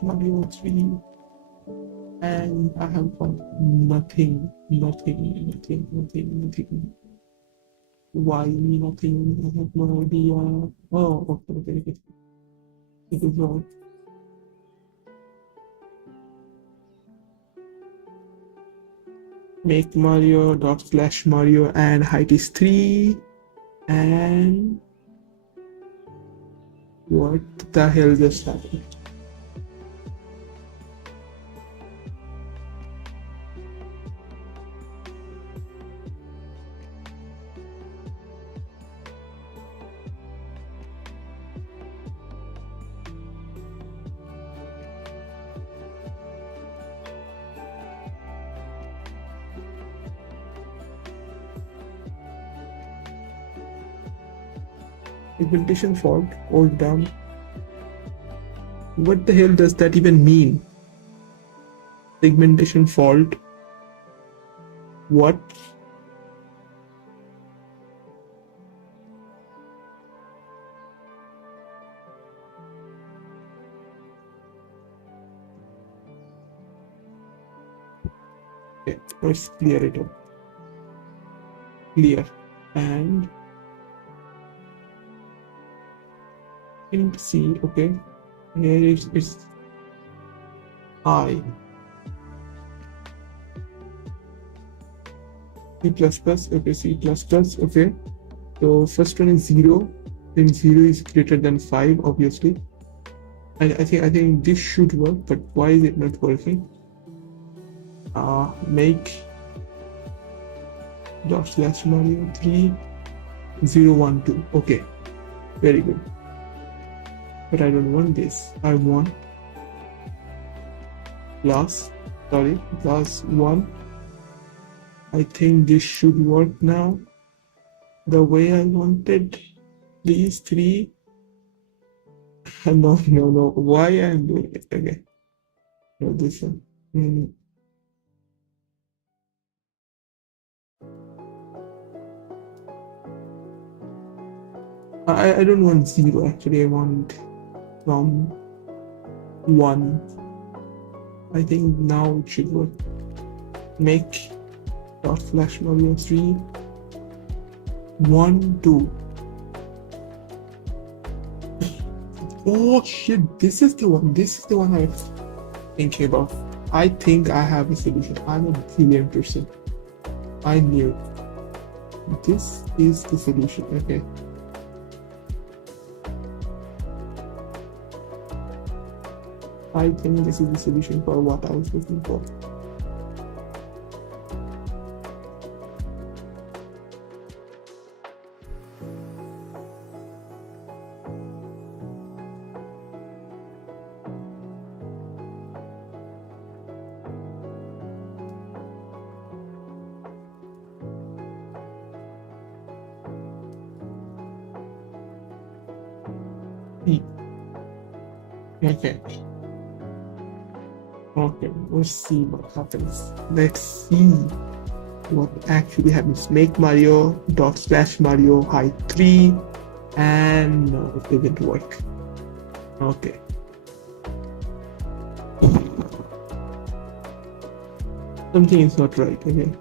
Mario / 3, and I have got nothing. Why nothing? I have no idea. Oh, okay. It is wrong. Make Mario / Mario and height is 3, and what the hell just happened? Segmentation fault, hold down. What the hell does that even mean? Segmentation fault. What? Okay, let's clear it up. Clear. And int C, okay. Here it's I. C++, okay, C++, okay. So first one is 0, then 0 is greater than 5, obviously. And I think this should work, but why is it not working? Make / Mario 3 0 1 2. Okay, very good. But I don't want this. I want class 1. I think this should work now the way I wanted. These 3. No. Why I'm doing it again? No, this one. I don't want 0 actually. I want from 1. I think now it should work. Make / Mario 3 1 2. Oh shit, this is the one. This is the one I was thinking about. I think I have a solution. I'm a brilliant person. I knew. This is the solution. Okay. I think this is the solution for what I was looking for. Okay. Okay, let's see what happens. Let's see what actually happens. Make Mario dot slash Mario height 3, and no, it didn't work. Okay. Something is not right. Okay.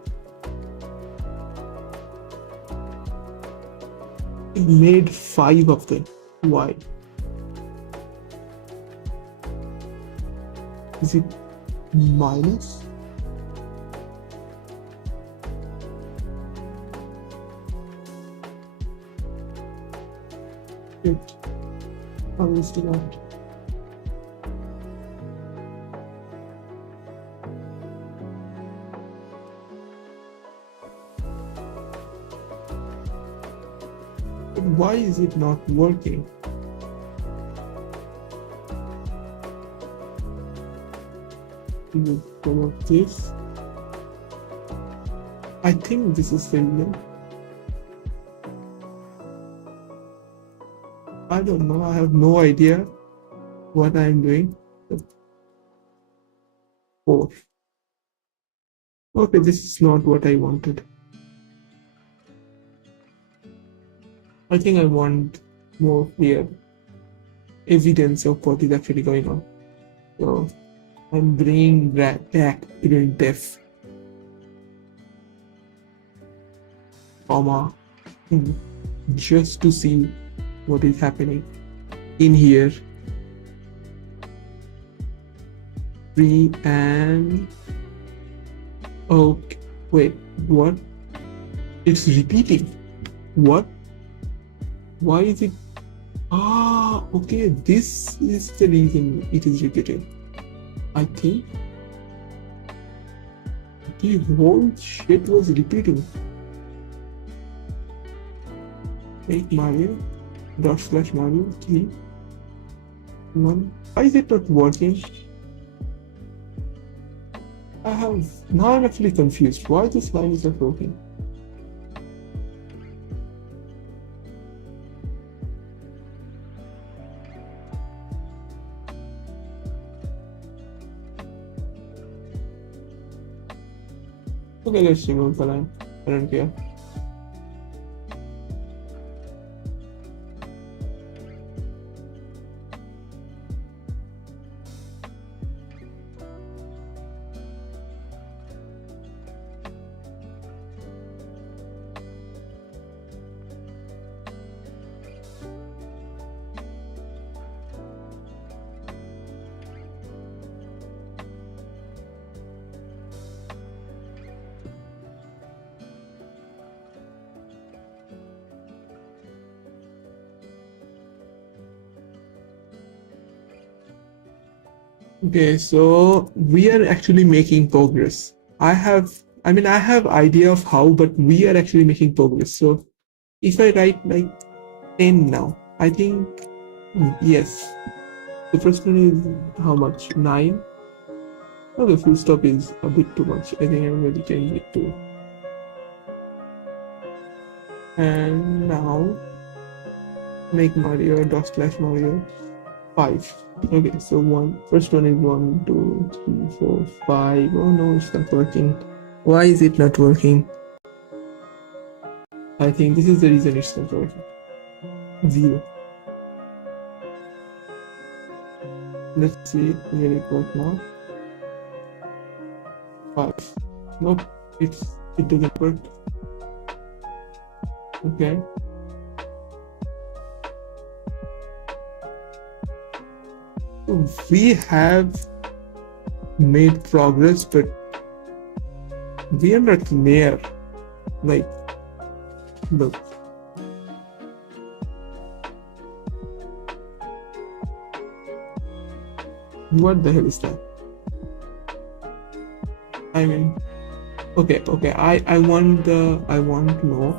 It made 5 of them. Why? Is it minus? It obviously not. But why is it not working? Follow this. I think this is failure. I don't know. I have no idea what I'm doing. 4. Okay, this is not what I wanted. I think I want more clear evidence of what is actually going on. So I'm bringing back printf, comma, just to see what is happening in here. 3 and okay, wait, what? It's repeating. What? Why is it? Ah, okay, this is the reason it is repeating. I think the whole shit was repeating. Make Mario dot slash Mario 3 1. Why is it not working? Now I'm actually confused. Why this line is not working? Okay, let's remove the line. I don't care. Okay, so we are actually making progress. I have idea of how, but we are actually making progress. So if I write like 10 now, I think, yes. The first one is how much? 9? Okay, full stop is a bit too much. I think I'm going to change it to. And now make Mario dot slash Mario 5. Okay, so first one is 1, 2, 3, 4, 5. Oh no, it's not working. Why is it not working? I think this is the reason it's not working. 0. Let's see, will it work now? 5. Nope, it doesn't work. Okay. we have made progress, but we are not there. Like, look. What the hell is that? I mean, okay. I want to know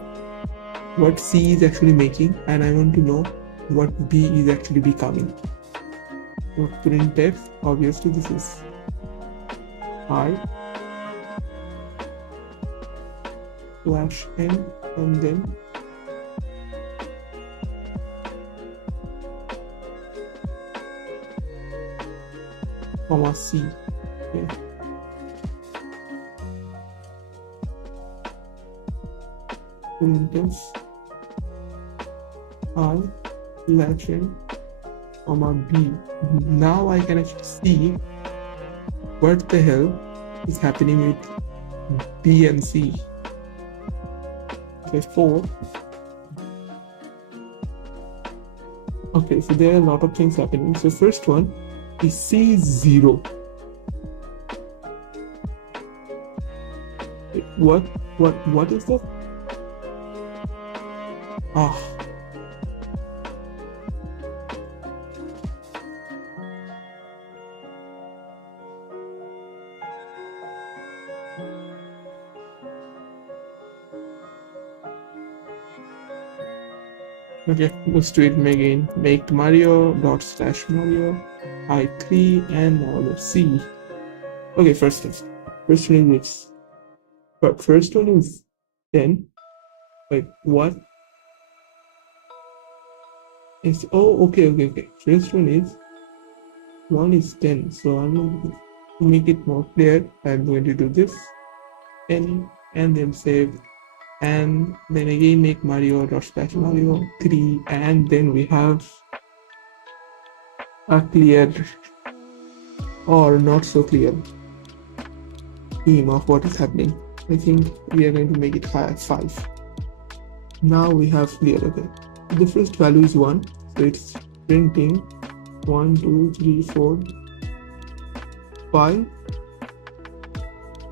what C is actually making, and I want to know what B is actually becoming. So printf, obviously this is I / n, and then comma C. Okay. Printf I / n, comma B. Now I can actually see what the hell is happening with B and C. Okay, 4. Okay, so there are a lot of things happening. So first one is C is 0. What is that? Ah. Okay, let's do it again. Make Mario / Mario I3 and now let's see. Okay, first one is this. But first one is 10. Like what? It's okay. First one is 10. So I'm going to make it more clear. I'm going to do this 10 and then save. And then again make Mario / Mario 3, and then we have a clear or not so clear theme of what is happening. I think we are going to make it 5. Now we have clear. Okay, the first value is 1, so it's printing 1 2 3 4 5.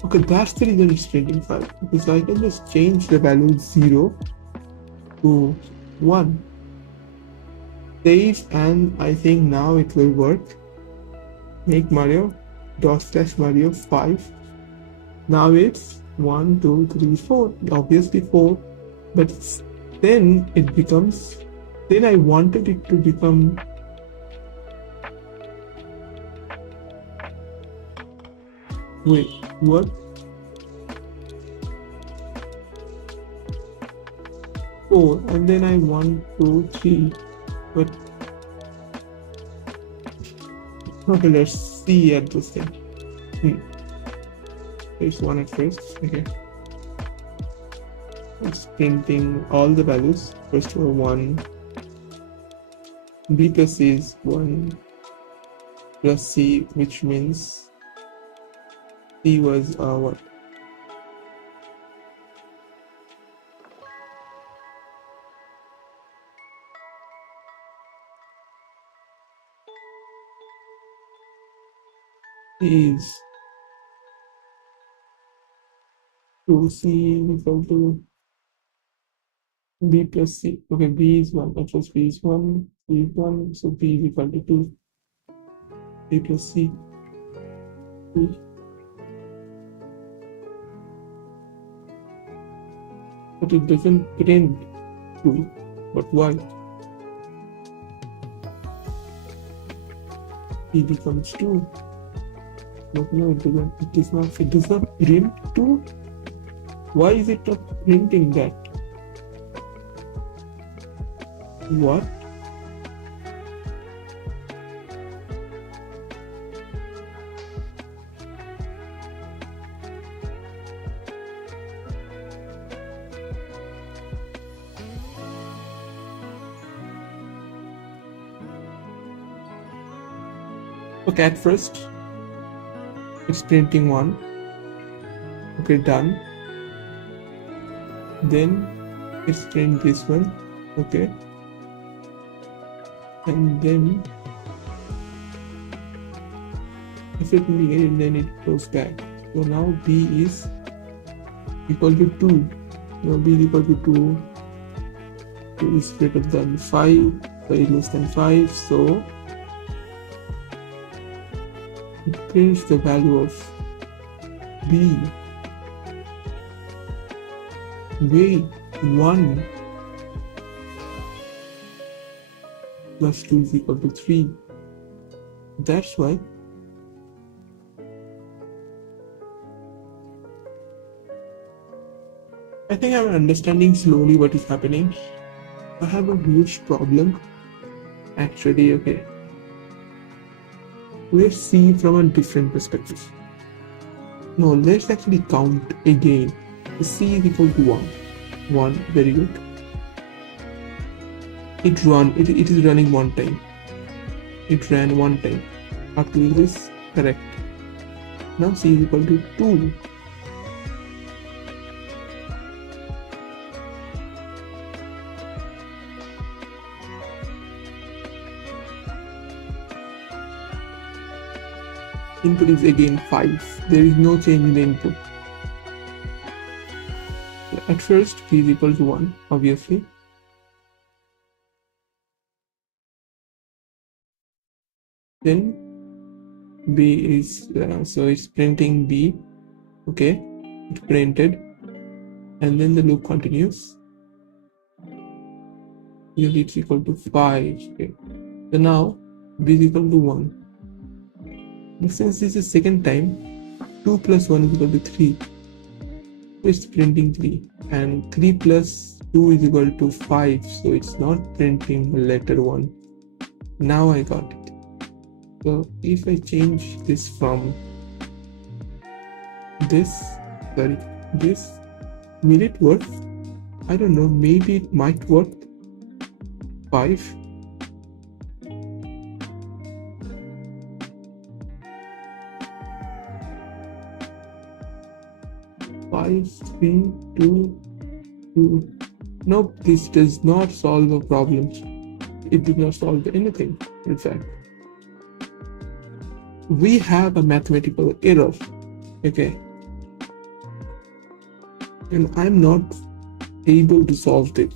Okay, that's the reason it's printing 5, because I can just change the value 0 to 1. Save, and I think now it will work. Make Mario / Mario 5. Now it's 1 2 3 4, obviously 4, but then it becomes, then I wanted it to become wait, what? Oh, and then I 1 2 3, but okay, let's see at this thing. There's 1 at first. Okay, it's printing all the values. First one 1, B plus C is 1 plus C, which means C was what? Is 2C equal to B plus C. Okay, B is 1, at first B is 1, C is 1, so B is equal to 2, B plus C, 2. But it doesn't print 2, but why? B becomes 2. But no, it doesn't. It does not print 2. Why is it not printing that? What? Okay, at first it's printing 1. Okay, done. Then it's print this one. Okay, and then After printing it, then it goes back. So now b is equal to 2. Now b is equal to 2. 2 is greater than 5. 5 is less than 5. So it prints the value of b. Wait, 1 plus 2 is equal to 3. That's why I think I'm understanding slowly what is happening. I have a huge problem actually. Okay, let's see from a different perspective. No, let's actually count again. C is equal to 1. 1, very good. It is running one time. It ran one time. Up to this, correct. Now C is equal to 2. Input is again 5. There is no change in the input. At first, p is equal to 1, obviously. Then b is, so it's printing b. Okay, it printed. And then the loop continues. Here it's equal to 5. Okay. So now b is equal to 1. But since this is second time, 2 plus 1 is equal to 3. So it's printing 3. And 3 plus 2 is equal to 5. So it's not printing letter 1. Now I got it. So if I change this from this, will it work? I don't know, maybe it might work. 5. 5, 3, 2, 2. Nope, this does not solve a problem. It did not solve anything, in fact. We have a mathematical error, okay? And I'm not able to solve it.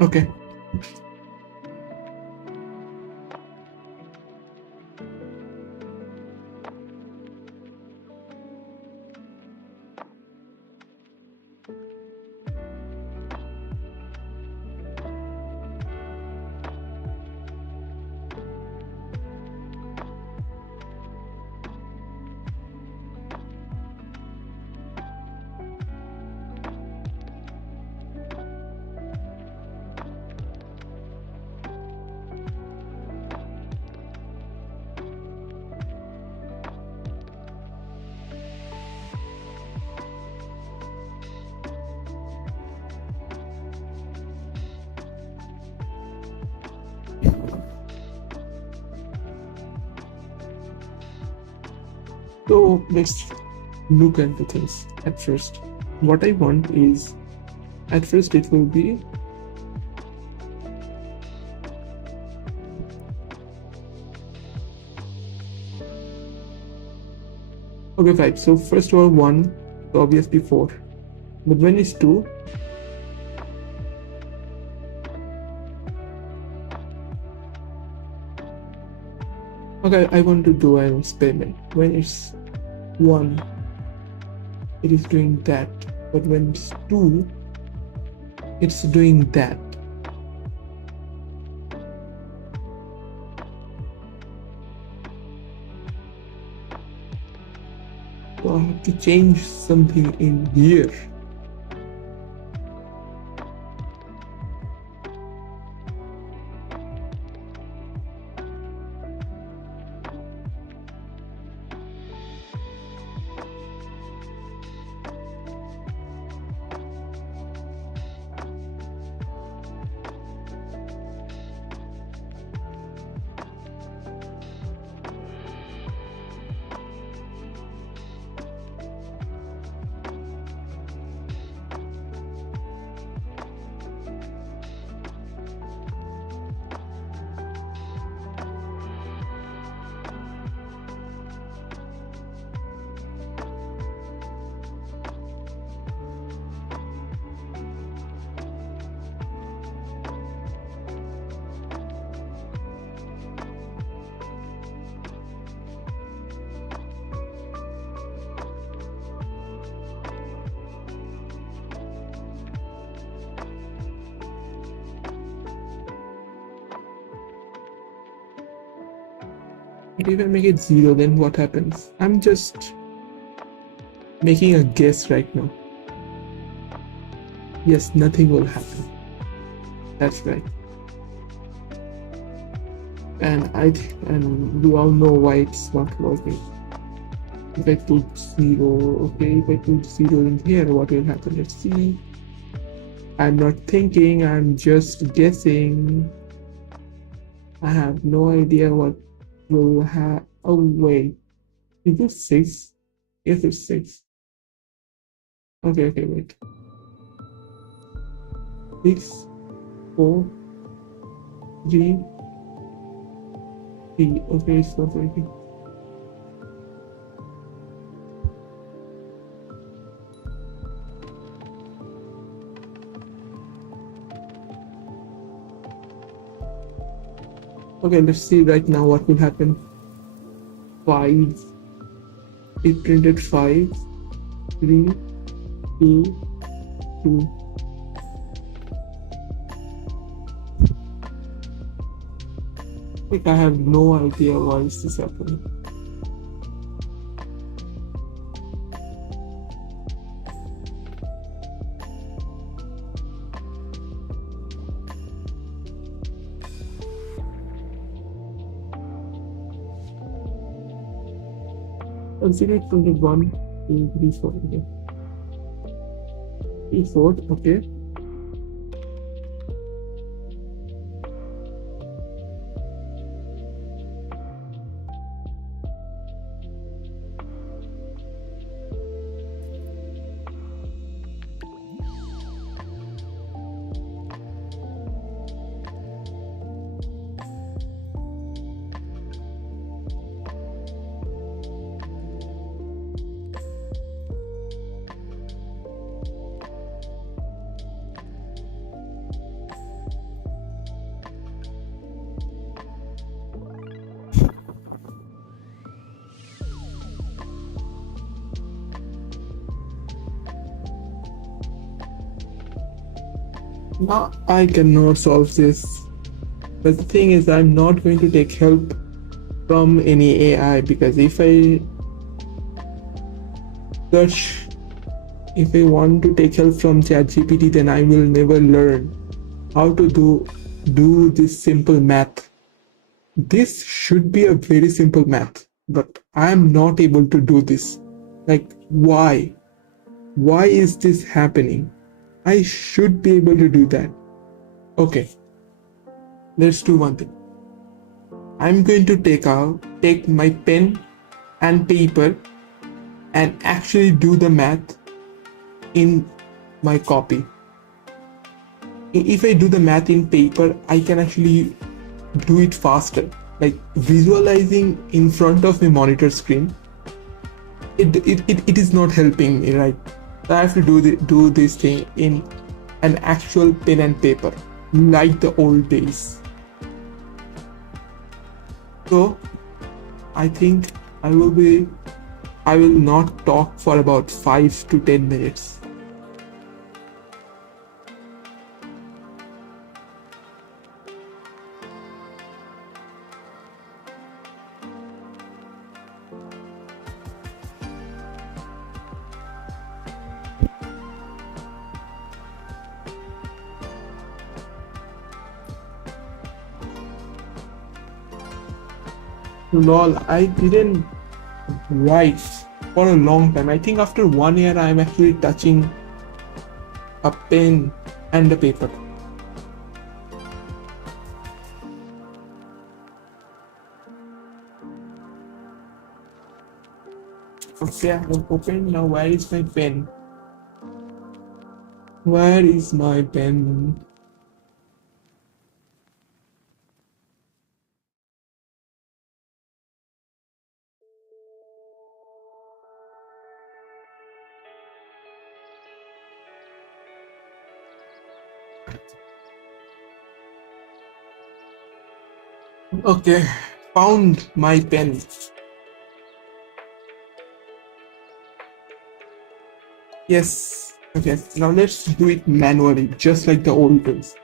Okay. So let's look at the things at first. What I want is at first it will be okay 5. So first of all 1, so obviously 4, but when it's 2, okay, I want to do an experiment. When it's 1, it is doing that, but when it's 2, it's doing that. So I have to change something in here. But if I make it 0, then what happens? I'm just making a guess right now. Yes, nothing will happen. That's right. And and we all know why it's not working. If I put 0, okay, if I put 0 in here, what will happen? Let's see. I'm not thinking, I'm just guessing. I have no idea what will have. Oh, wait. Is it 6? Yes, it's 6. Okay, wait. 6, 4, 3, 3. Okay, it's not working. Okay, let's see right now what will happen. 5. It printed 5, 3, 2, 2. Like I have no idea why is this happening. Consider it 21, 2, 3, 4. Okay. 3, 4. Okay. Now I cannot solve this. But the thing is, I'm not going to take help from any AI, because if I search, if I want to take help from ChatGPT, then I will never learn how to do this simple math. This should be a very simple math, but I am not able to do this. Like, why? Why is this happening? I should be able to do that. Okay, let's do one thing. I'm going to take my pen and paper and actually do the math in my copy. if I do the math in paper, I can actually do it faster. Like visualizing in front of a monitor screen, it is not helping me, right? So I have to do this thing in an actual pen and paper, like the old days. So I think I will not talk for about 5 to 10 minutes. Lol, I didn't write for a long time. I think after 1 year, I'm actually touching a pen and a paper. Okay, I have opened. Now, where is my pen? Where is my pen? Okay, found my pen. Yes. Okay, now let's do it manually, just like the old days.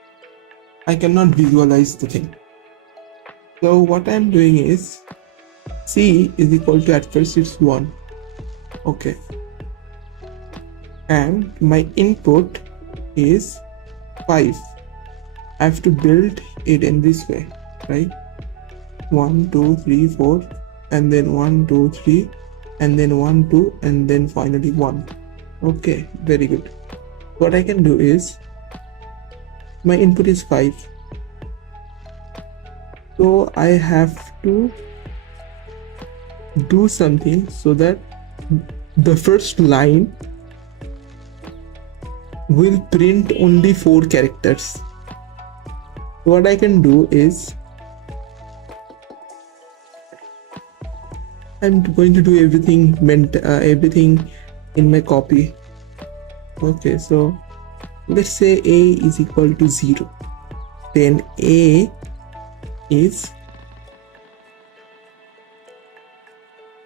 I cannot visualize the thing. So what I'm doing is C is equal to, at first it's 1. Okay. And my input is 5. I have to build it in this way, right? 1, 2, 3, 4, and then 1, 2, 3, and then 1, 2, and then finally 1. Okay, very good. What I can do is, my input is 5. So I have to do something so that the first line will print only 4 characters. What I can do is, I'm going to do everything in my copy. Okay, so let's say A is equal to 0. Then A is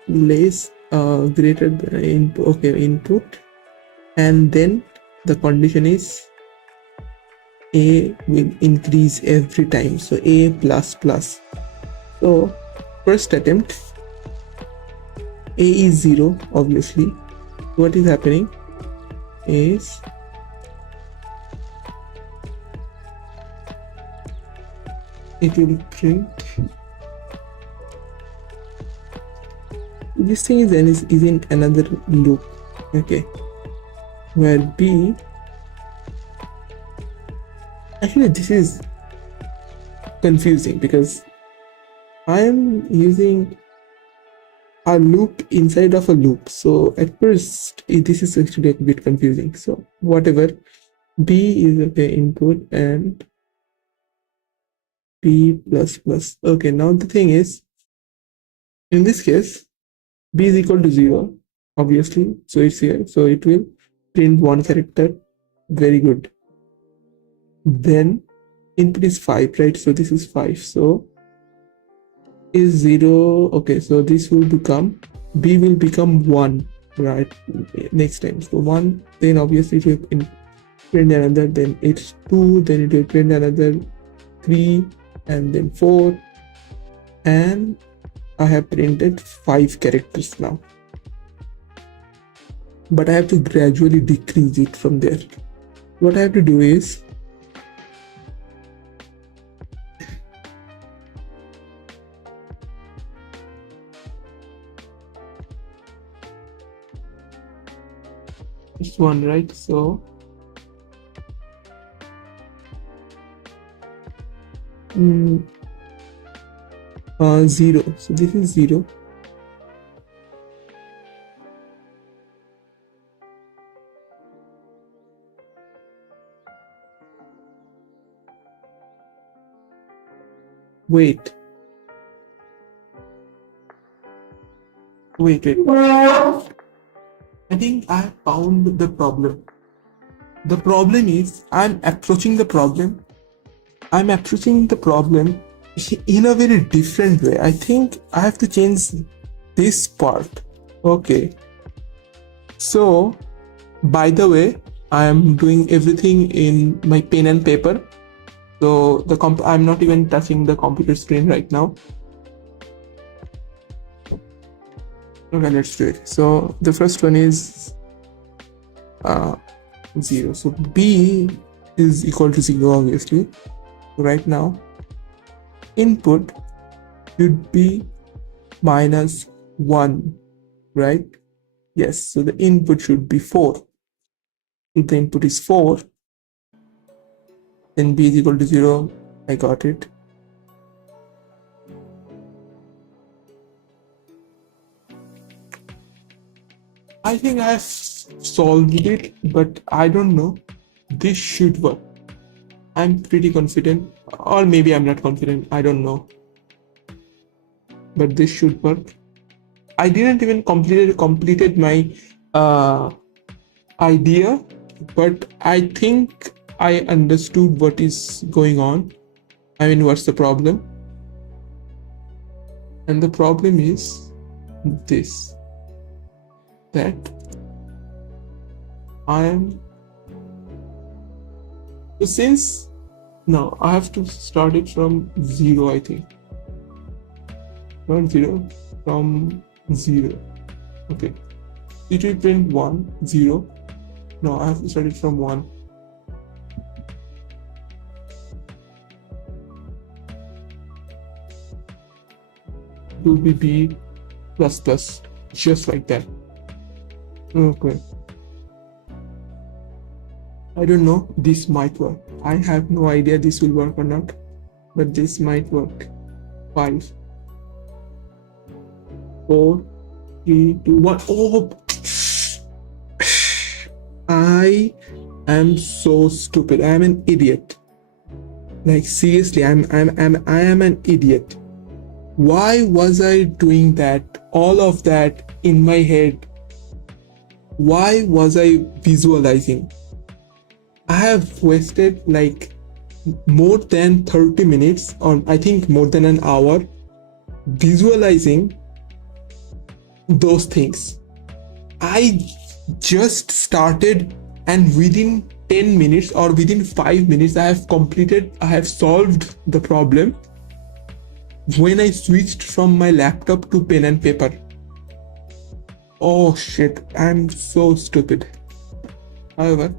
less greater than input. Okay, input, and then the condition is A will increase every time. So A plus plus. So first attempt, A is 0, obviously. What is happening is, it will print. This thing is in another loop. Okay, where B, actually this is confusing because I am using a loop inside of a loop. So at first this is actually a bit confusing. So whatever, B is okay, input, and B plus plus. Okay, now the thing is, in this case, B is equal to 0, obviously. So it's here. So it will print 1 character. Very good. Then input is 5, right? So this is 5. So is 0. Okay, so this will become, B will become 1, right? Next time. So 1, then obviously it will print another, then it's 2, then it will print another 3, and then 4. And I have printed 5 characters now. But I have to gradually decrease it from there. What I have to do is, it's 1, right? So 0. So this is 0. Wait. I think I found the problem. The problem is I'm approaching the problem in a very different way. I think I have to change this part. Okay. So, by the way, I am doing everything in my pen and paper. So I'm not even touching the computer screen right now. Okay, let's do it. So the first one is 0. So B is equal to 0, obviously. Right now, input should be -1, right? Yes, so the input should be 4. If the input is 4, then B is equal to 0. I got it. I think I've solved it, but I don't know. This should work. I'm pretty confident, or maybe I'm not confident. I don't know. But this should work. I didn't even completed my idea, but I think I understood what is going on. I mean, what's the problem? And the problem is this. That I am since now I have to start it from 0, I think. Not 0, from 0. Okay. It will print 1, 0. No, I have to start it from 1. It will be B++, just like that. Okay. I don't know, this might work. I have no idea this will work or not, but this might work. 5, 4, 3, 2, 1. Oh, I am so stupid. I am an idiot. Like seriously, I am an idiot. Why was I doing that? All of that in my head. Why was I visualizing? I have wasted like more than 30 minutes, or I think more than an hour, visualizing those things. I just started, and within 10 minutes or within 5 minutes, I have solved the problem when I switched from my laptop to pen and paper. Oh shit, I'm so stupid. However,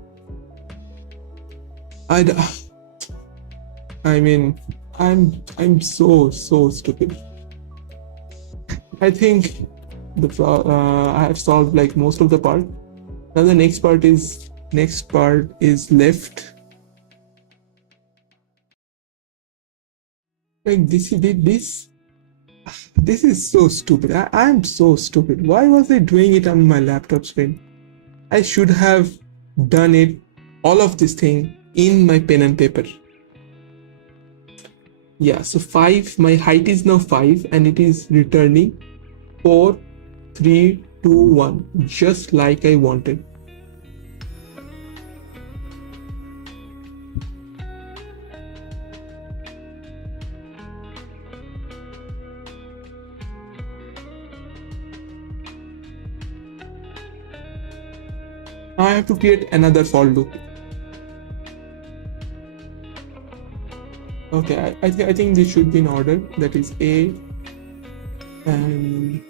I mean, I'm so stupid. I think I have solved like most of the part. Now the next part is left. Like this is so stupid. I'm so stupid. Why was I doing it on my laptop screen? I should have done it, all of this thing, in my pen and paper. Yeah, so 5, my height is now 5 and it is returning 4, 3, 2, 1, just like I wanted. Now I have to create another for loop. Okay, I think this should be in order. That is A and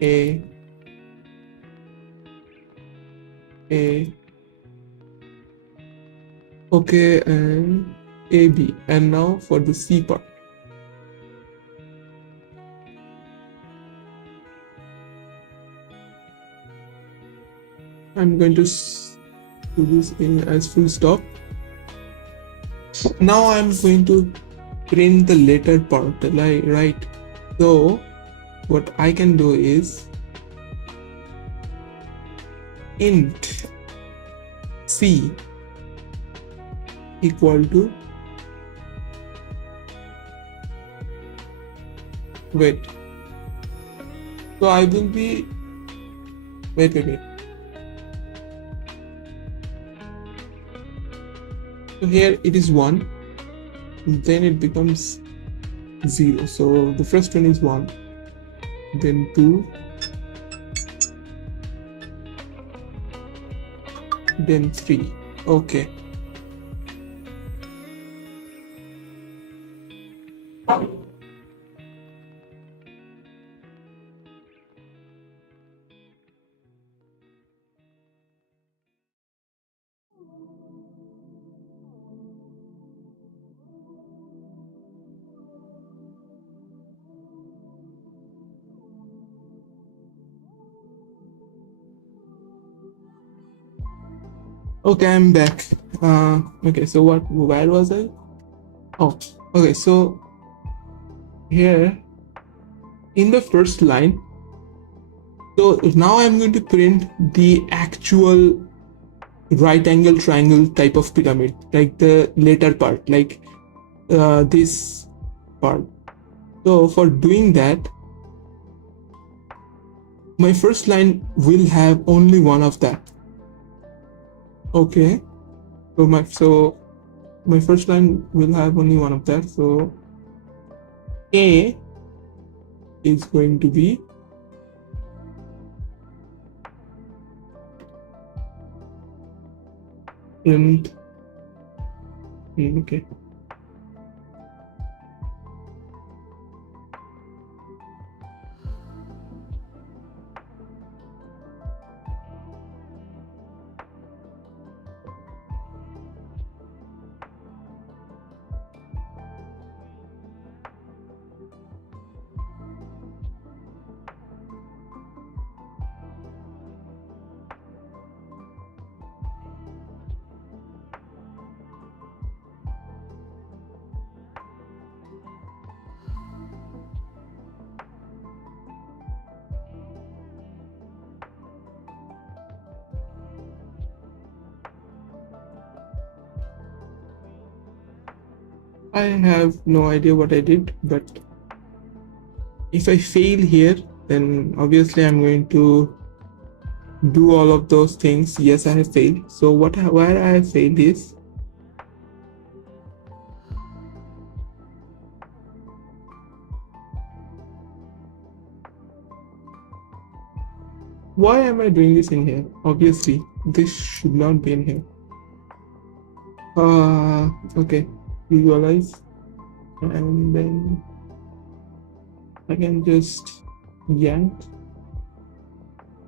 A, okay, and AB. And now for the C part. I'm going to do this in as full stop. Now I'm going to print the letter part, right? So what I can do is int C equal to wait. So I will be, wait. So here it is 1, then it becomes 0. So the first one is 1, then 2, then 3. Okay. Okay, I'm back. Okay, so where was I? Oh, okay, so here in the first line, so now I'm going to print the actual right angle triangle type of pyramid, like the later part, like this part. So for doing that, my first line will have only one of that. Okay, so my first line will have only one of that. So A is going to be print. Okay. I have no idea what I did, but if I fail here, then obviously I'm going to do all of those things. Yes, I have failed. So where I have failed is why am I doing this in here? Obviously, this should not be in here. Okay, visualize, and then I can just yank,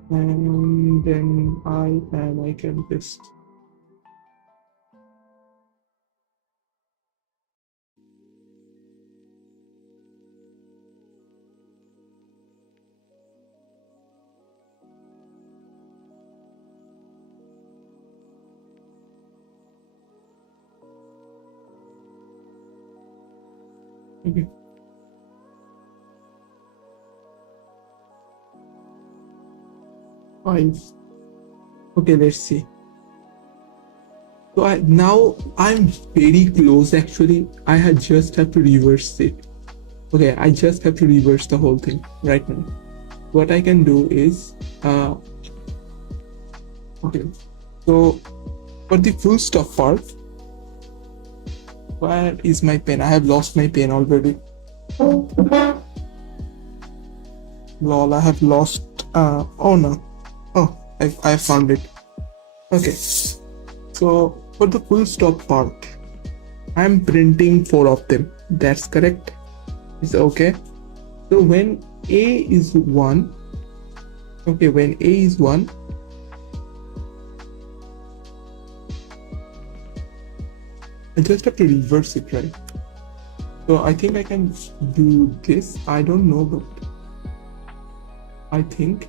and then I can just okay. 5. Okay, let's see. So now I'm very close actually. I just have to reverse it. Okay, I just have to reverse the whole thing right now. What I can do is okay, so for the full stop part, where is my pen? I have lost my pen already. Lol, I have lost oh no. Oh, I found it. Okay, so for the full stop part, I'm printing 4 of them. That's correct. It's okay. So when A is 1, okay, when A is 1, I just have to reverse it, right? So I think I can do this. I don't know, but I think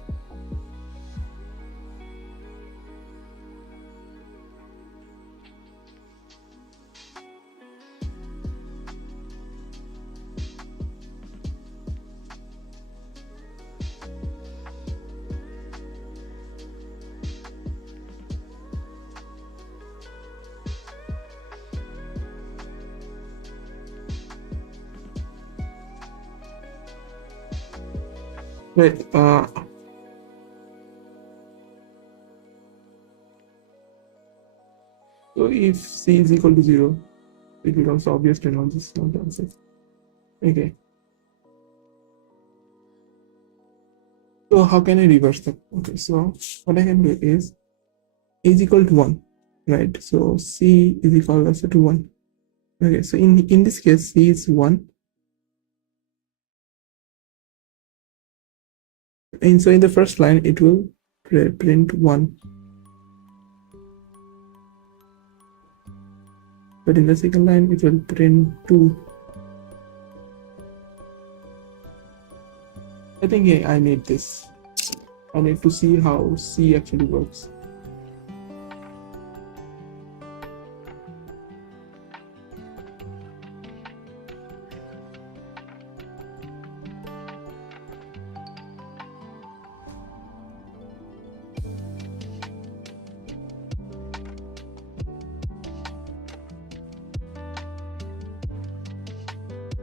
Wait, so if c is equal to 0, it becomes obvious to know this is not the answer. Okay. So how can I reverse that? Okay, so what I can do is a is equal to 1, right? So c is equal also to 1. Okay, so in this case, c is 1. And so in the first line, it will print 1. But in the second line, it will print 2. I think I need this. I need to see how C actually works.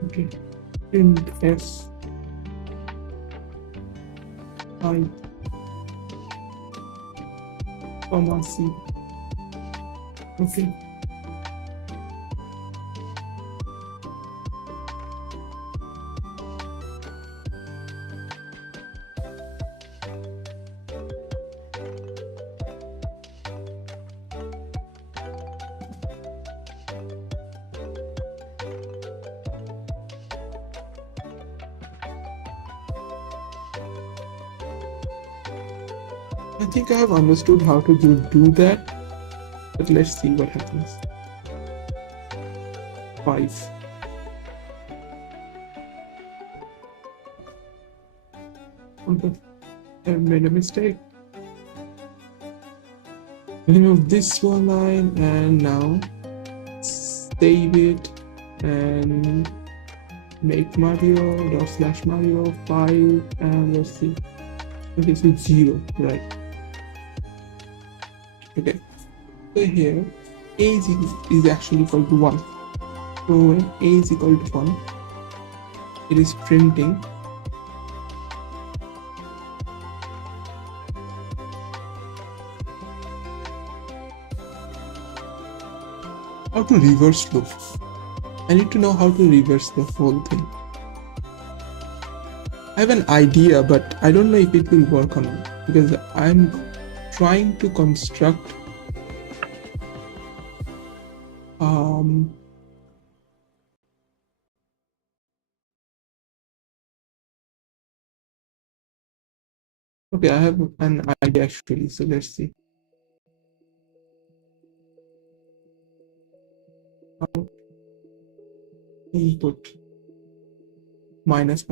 Okay, print S I comma C. Okay. I think I have understood how to do that, but let's see what happens. 5. Okay, I made a mistake. Remove this one line and now save it and make Mario / Mario 5 and let's see. Okay, so 0, right? Okay, so here a is actually equal to 1. So when a is equal to 1, it is printing how to reverse loop. I need to know how to reverse the whole thing. I have an idea, but I don't know if it will work or not because I'm trying to construct okay, I have an idea actually, so let's see. Input minus.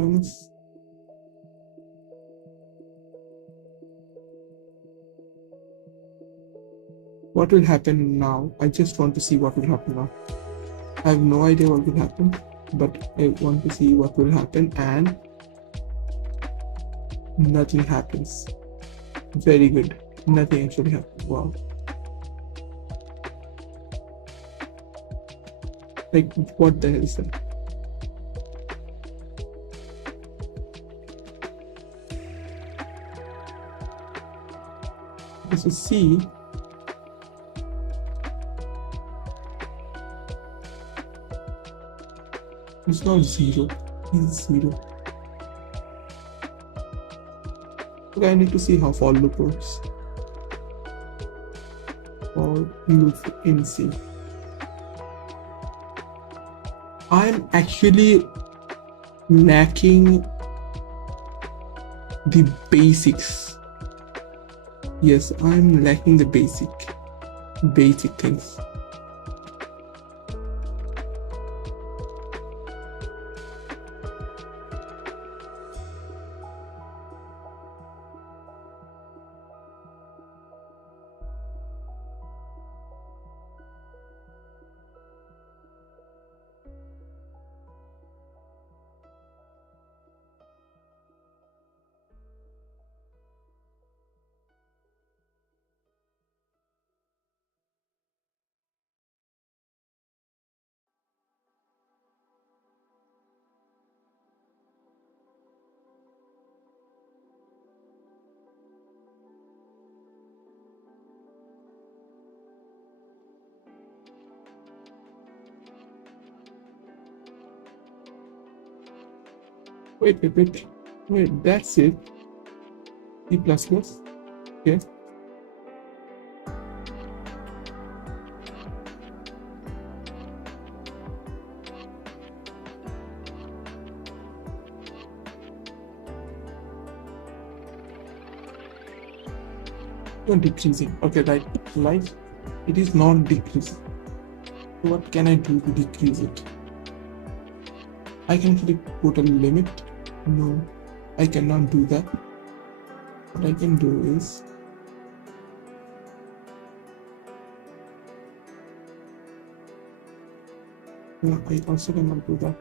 What will happen now? I just want to see what will happen now. I have no idea what will happen, but I want to see what will happen, and nothing happens. Very good. Nothing actually happens. Wow. Like, what the hell is that? Okay, so C is not 0. It's 0. Okay, I need to see how for loop works. For loop in C. I'm actually lacking the basics. Yes, I'm lacking the basic things. Wait, that's it. C++. Okay. Decreasing. Okay, right. It is not decreasing. So what can I do to decrease it? I can actually put a limit. No, I cannot do that. What I can do is no, I also cannot do that.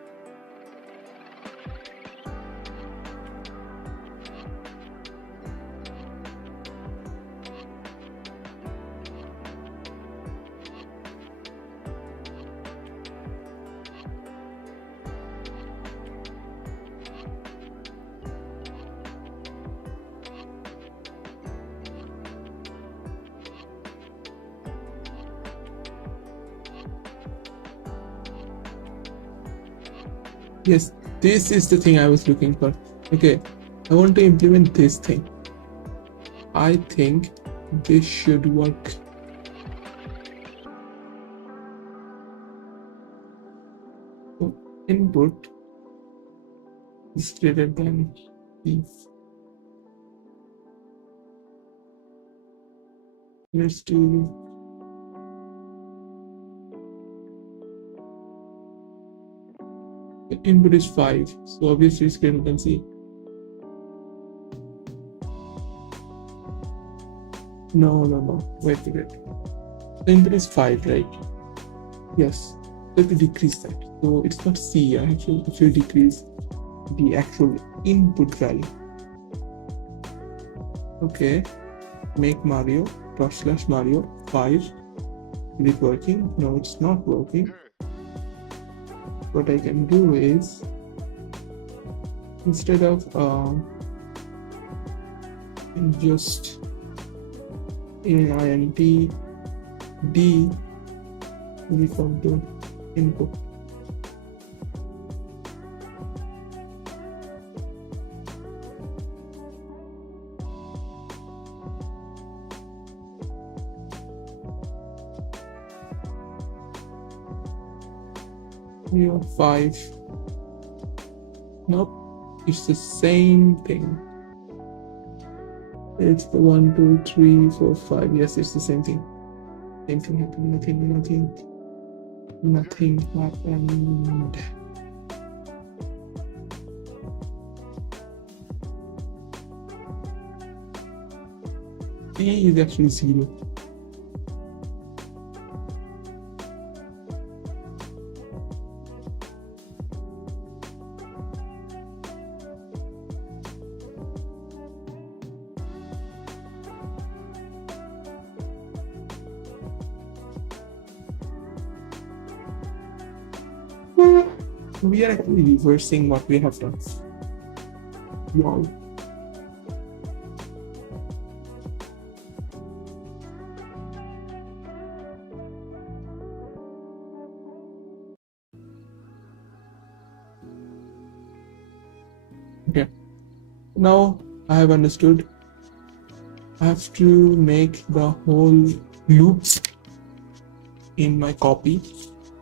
Yes, this is the thing I was looking for. Okay, I want to implement this thing. I think this should work. So input is greater than this. Let's do the input is 5, so obviously it's greater than C. No. Wait. The input is 5, right? Yes. So to decrease that. So it's not C, I have to actually decrease the actual input value. Okay. Make Mario /Mario 5. Is it working? No, it's not working. What I can do is, instead of just int d is equal to input. We have 5. Nope, it's the same thing. It's the 1, 2, 3, 4, 5. Yes, it's the same thing. Same thing happened. Nothing happened. C is actually 0. We are actually reversing what we have done. Wow. Okay. Now I have understood. I have to make the whole loop in my copy,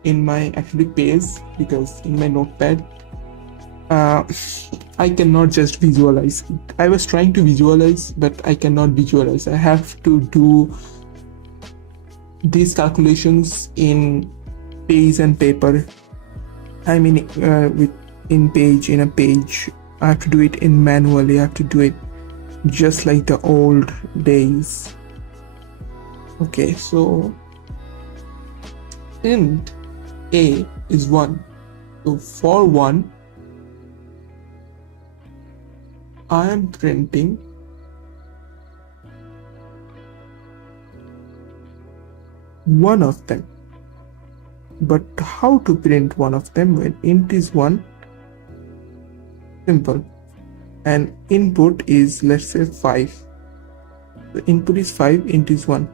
in my actually page, because in my notepad I cannot just visualize it. I was trying to visualize, but I cannot visualize. I have to do these calculations in page and paper. I mean in a page. I have to do it in manually. I have to do it just like the old days. Okay, so int a is 1. So for 1, I am printing one of them. But how to print one of them when int is 1? Simple. And input is, let's say, 5. The input is 5, int is 1.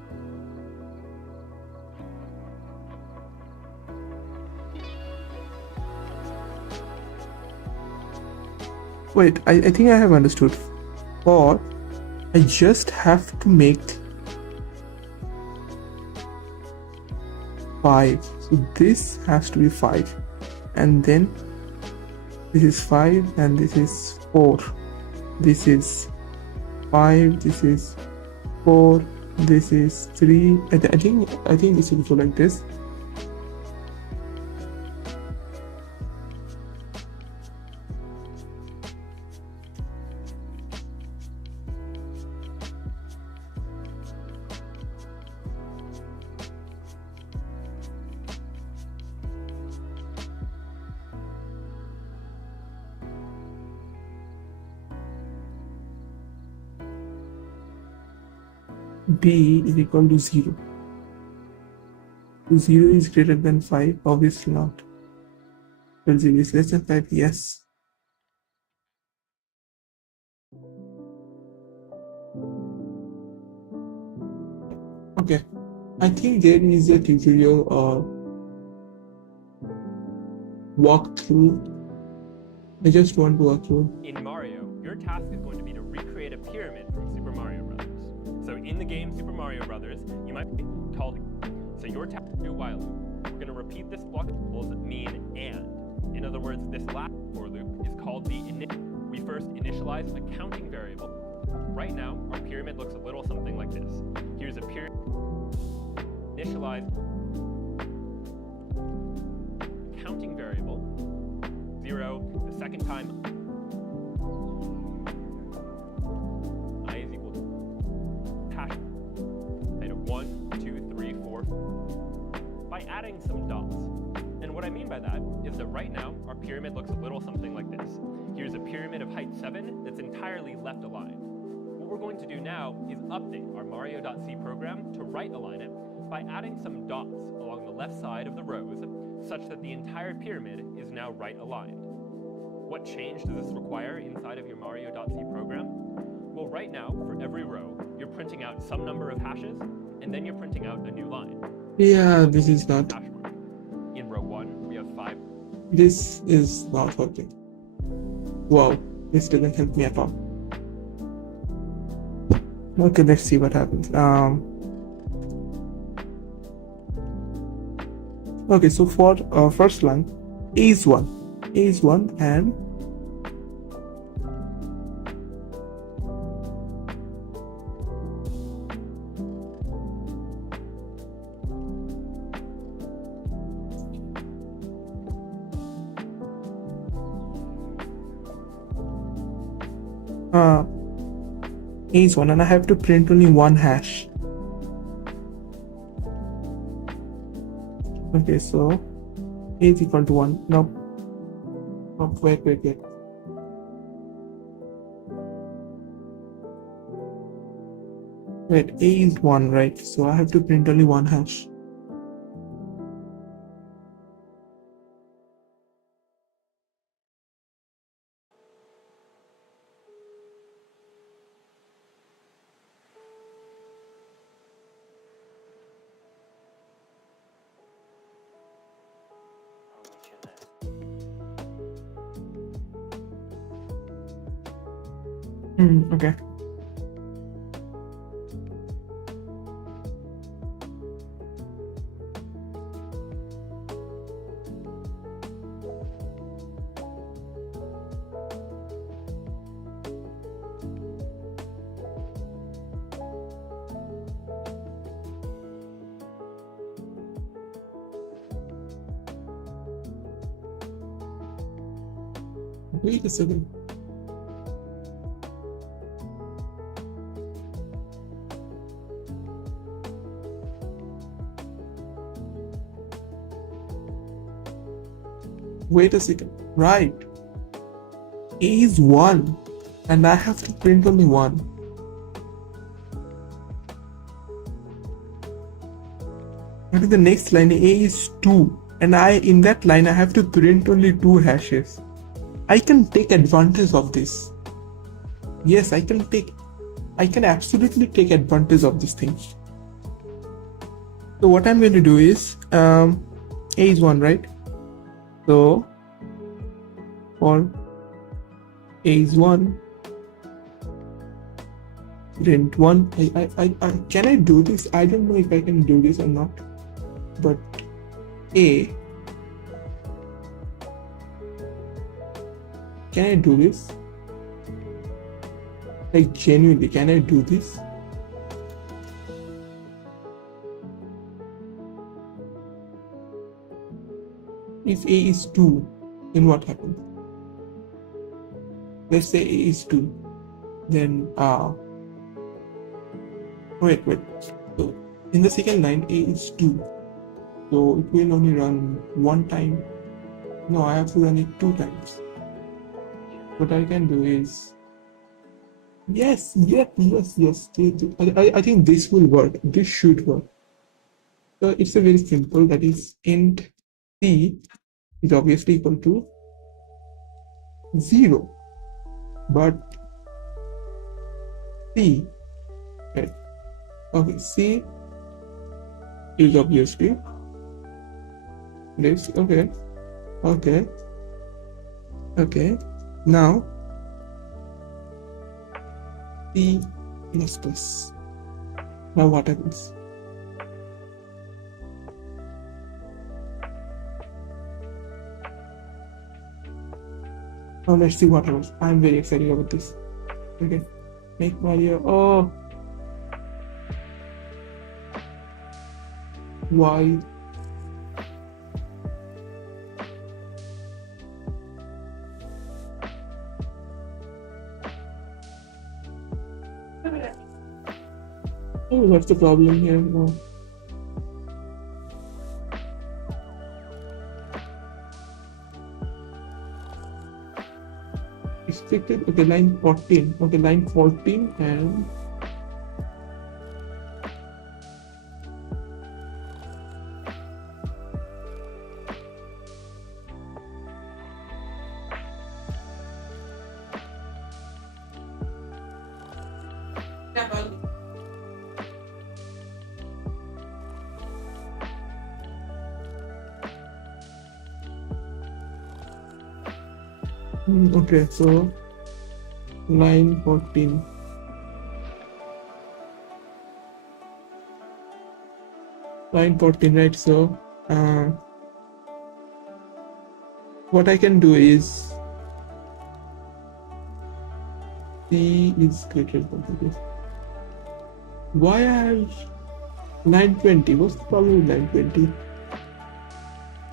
Wait, I think I have understood. For I just have to make 5. So this has to be 5. And then this is 5 and this is 4. This is 5, this is 4, this is 3. I think this will go like this. B is equal to 0. So 0 is greater than 5, obviously not. Well, 0 is less than 5, yes. Okay, I think there is a tutorial walkthrough. I just want to walk through. In Mario, your task is going to be to recreate a pyramid from Super Mario Brothers. So in the game Super Mario Brothers, you might be called. So your task is to do a while loop. We're going to repeat this block of rules that mean and. In other words, this last for loop is called the init. We first initialize a counting variable. Right now, our pyramid looks a little something like this. Here's a pyramid. Initialize counting variable 0. The second time I is equal to hash of 1, 2, 3, 4 by adding some dots. And what I mean by that is that right now our pyramid looks a little something like this. Here's a pyramid of height 7 that's entirely left aligned. What we're going to do now is update our Mario.c program to right align it by adding some dots along the left side of the rows such that the entire pyramid is now right aligned. What change does this require inside of your Mario.c program? Well, right now, for every row, you're printing out some number of hashes, and then you're printing out a new line. Yeah, this is not. In row 1, we have 5. This is not working. Wow, this doesn't help me at all. Okay, let's see what happens. Okay, so for first line, A is 1. A is 1 and A is 1 and I have to print only one hash. Okay, so A is equal to 1. No, wait. Wait, A is 1, right? So I have to print only one hash. Okay. Wait a second. Wait a second. Right. A is 1 and I have to print only 1. What is the next line? A is 2 and in that line I have to print only 2 hashes. I can take advantage of this. Yes, I can absolutely take advantage of this thing. So what I'm going to do is A is 1, right? So for A is 1, print 1. Can I do this? I don't know if I can do this or not, but A, can I do this? Like genuinely, can I do this? If A is 2, then what happens? Let's say A is 2, then wait. So in the second line, A is 2, so it will only run one time. No, I have to run it 2 times. What I can do is, yes. I think this will work. This should work. So it's a very simple, that is int C is obviously equal to 0, but C, right? Okay, C is obviously this. Okay. Now C plus plus. Now what happens? Now let's see what happens. I'm very excited about this. Okay, make Mario. Oh, why? Oh, what's the problem here? No. Restricted. Okay, line 14. Okay, line 14 and okay, so line 14. Line 14, right? So what I can do is C is greater than this. Why I have line 20? What's the problem with line 20?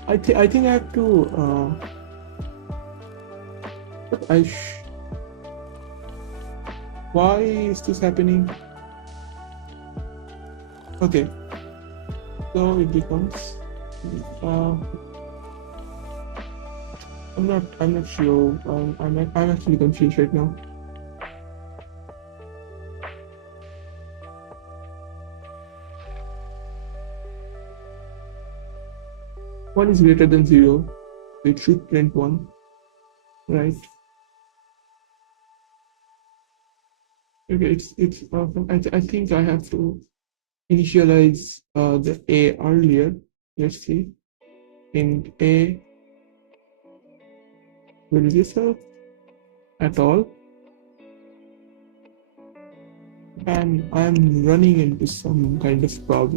I think I have to why is this happening? Okay, so it becomes I'm not sure. I'm actually confused right now. One is greater than 0, so it should print 1, right? Okay, it's I think I have to initialize the A earlier. Let's see. In A, will this help at all? And I'm running into some kind of problem.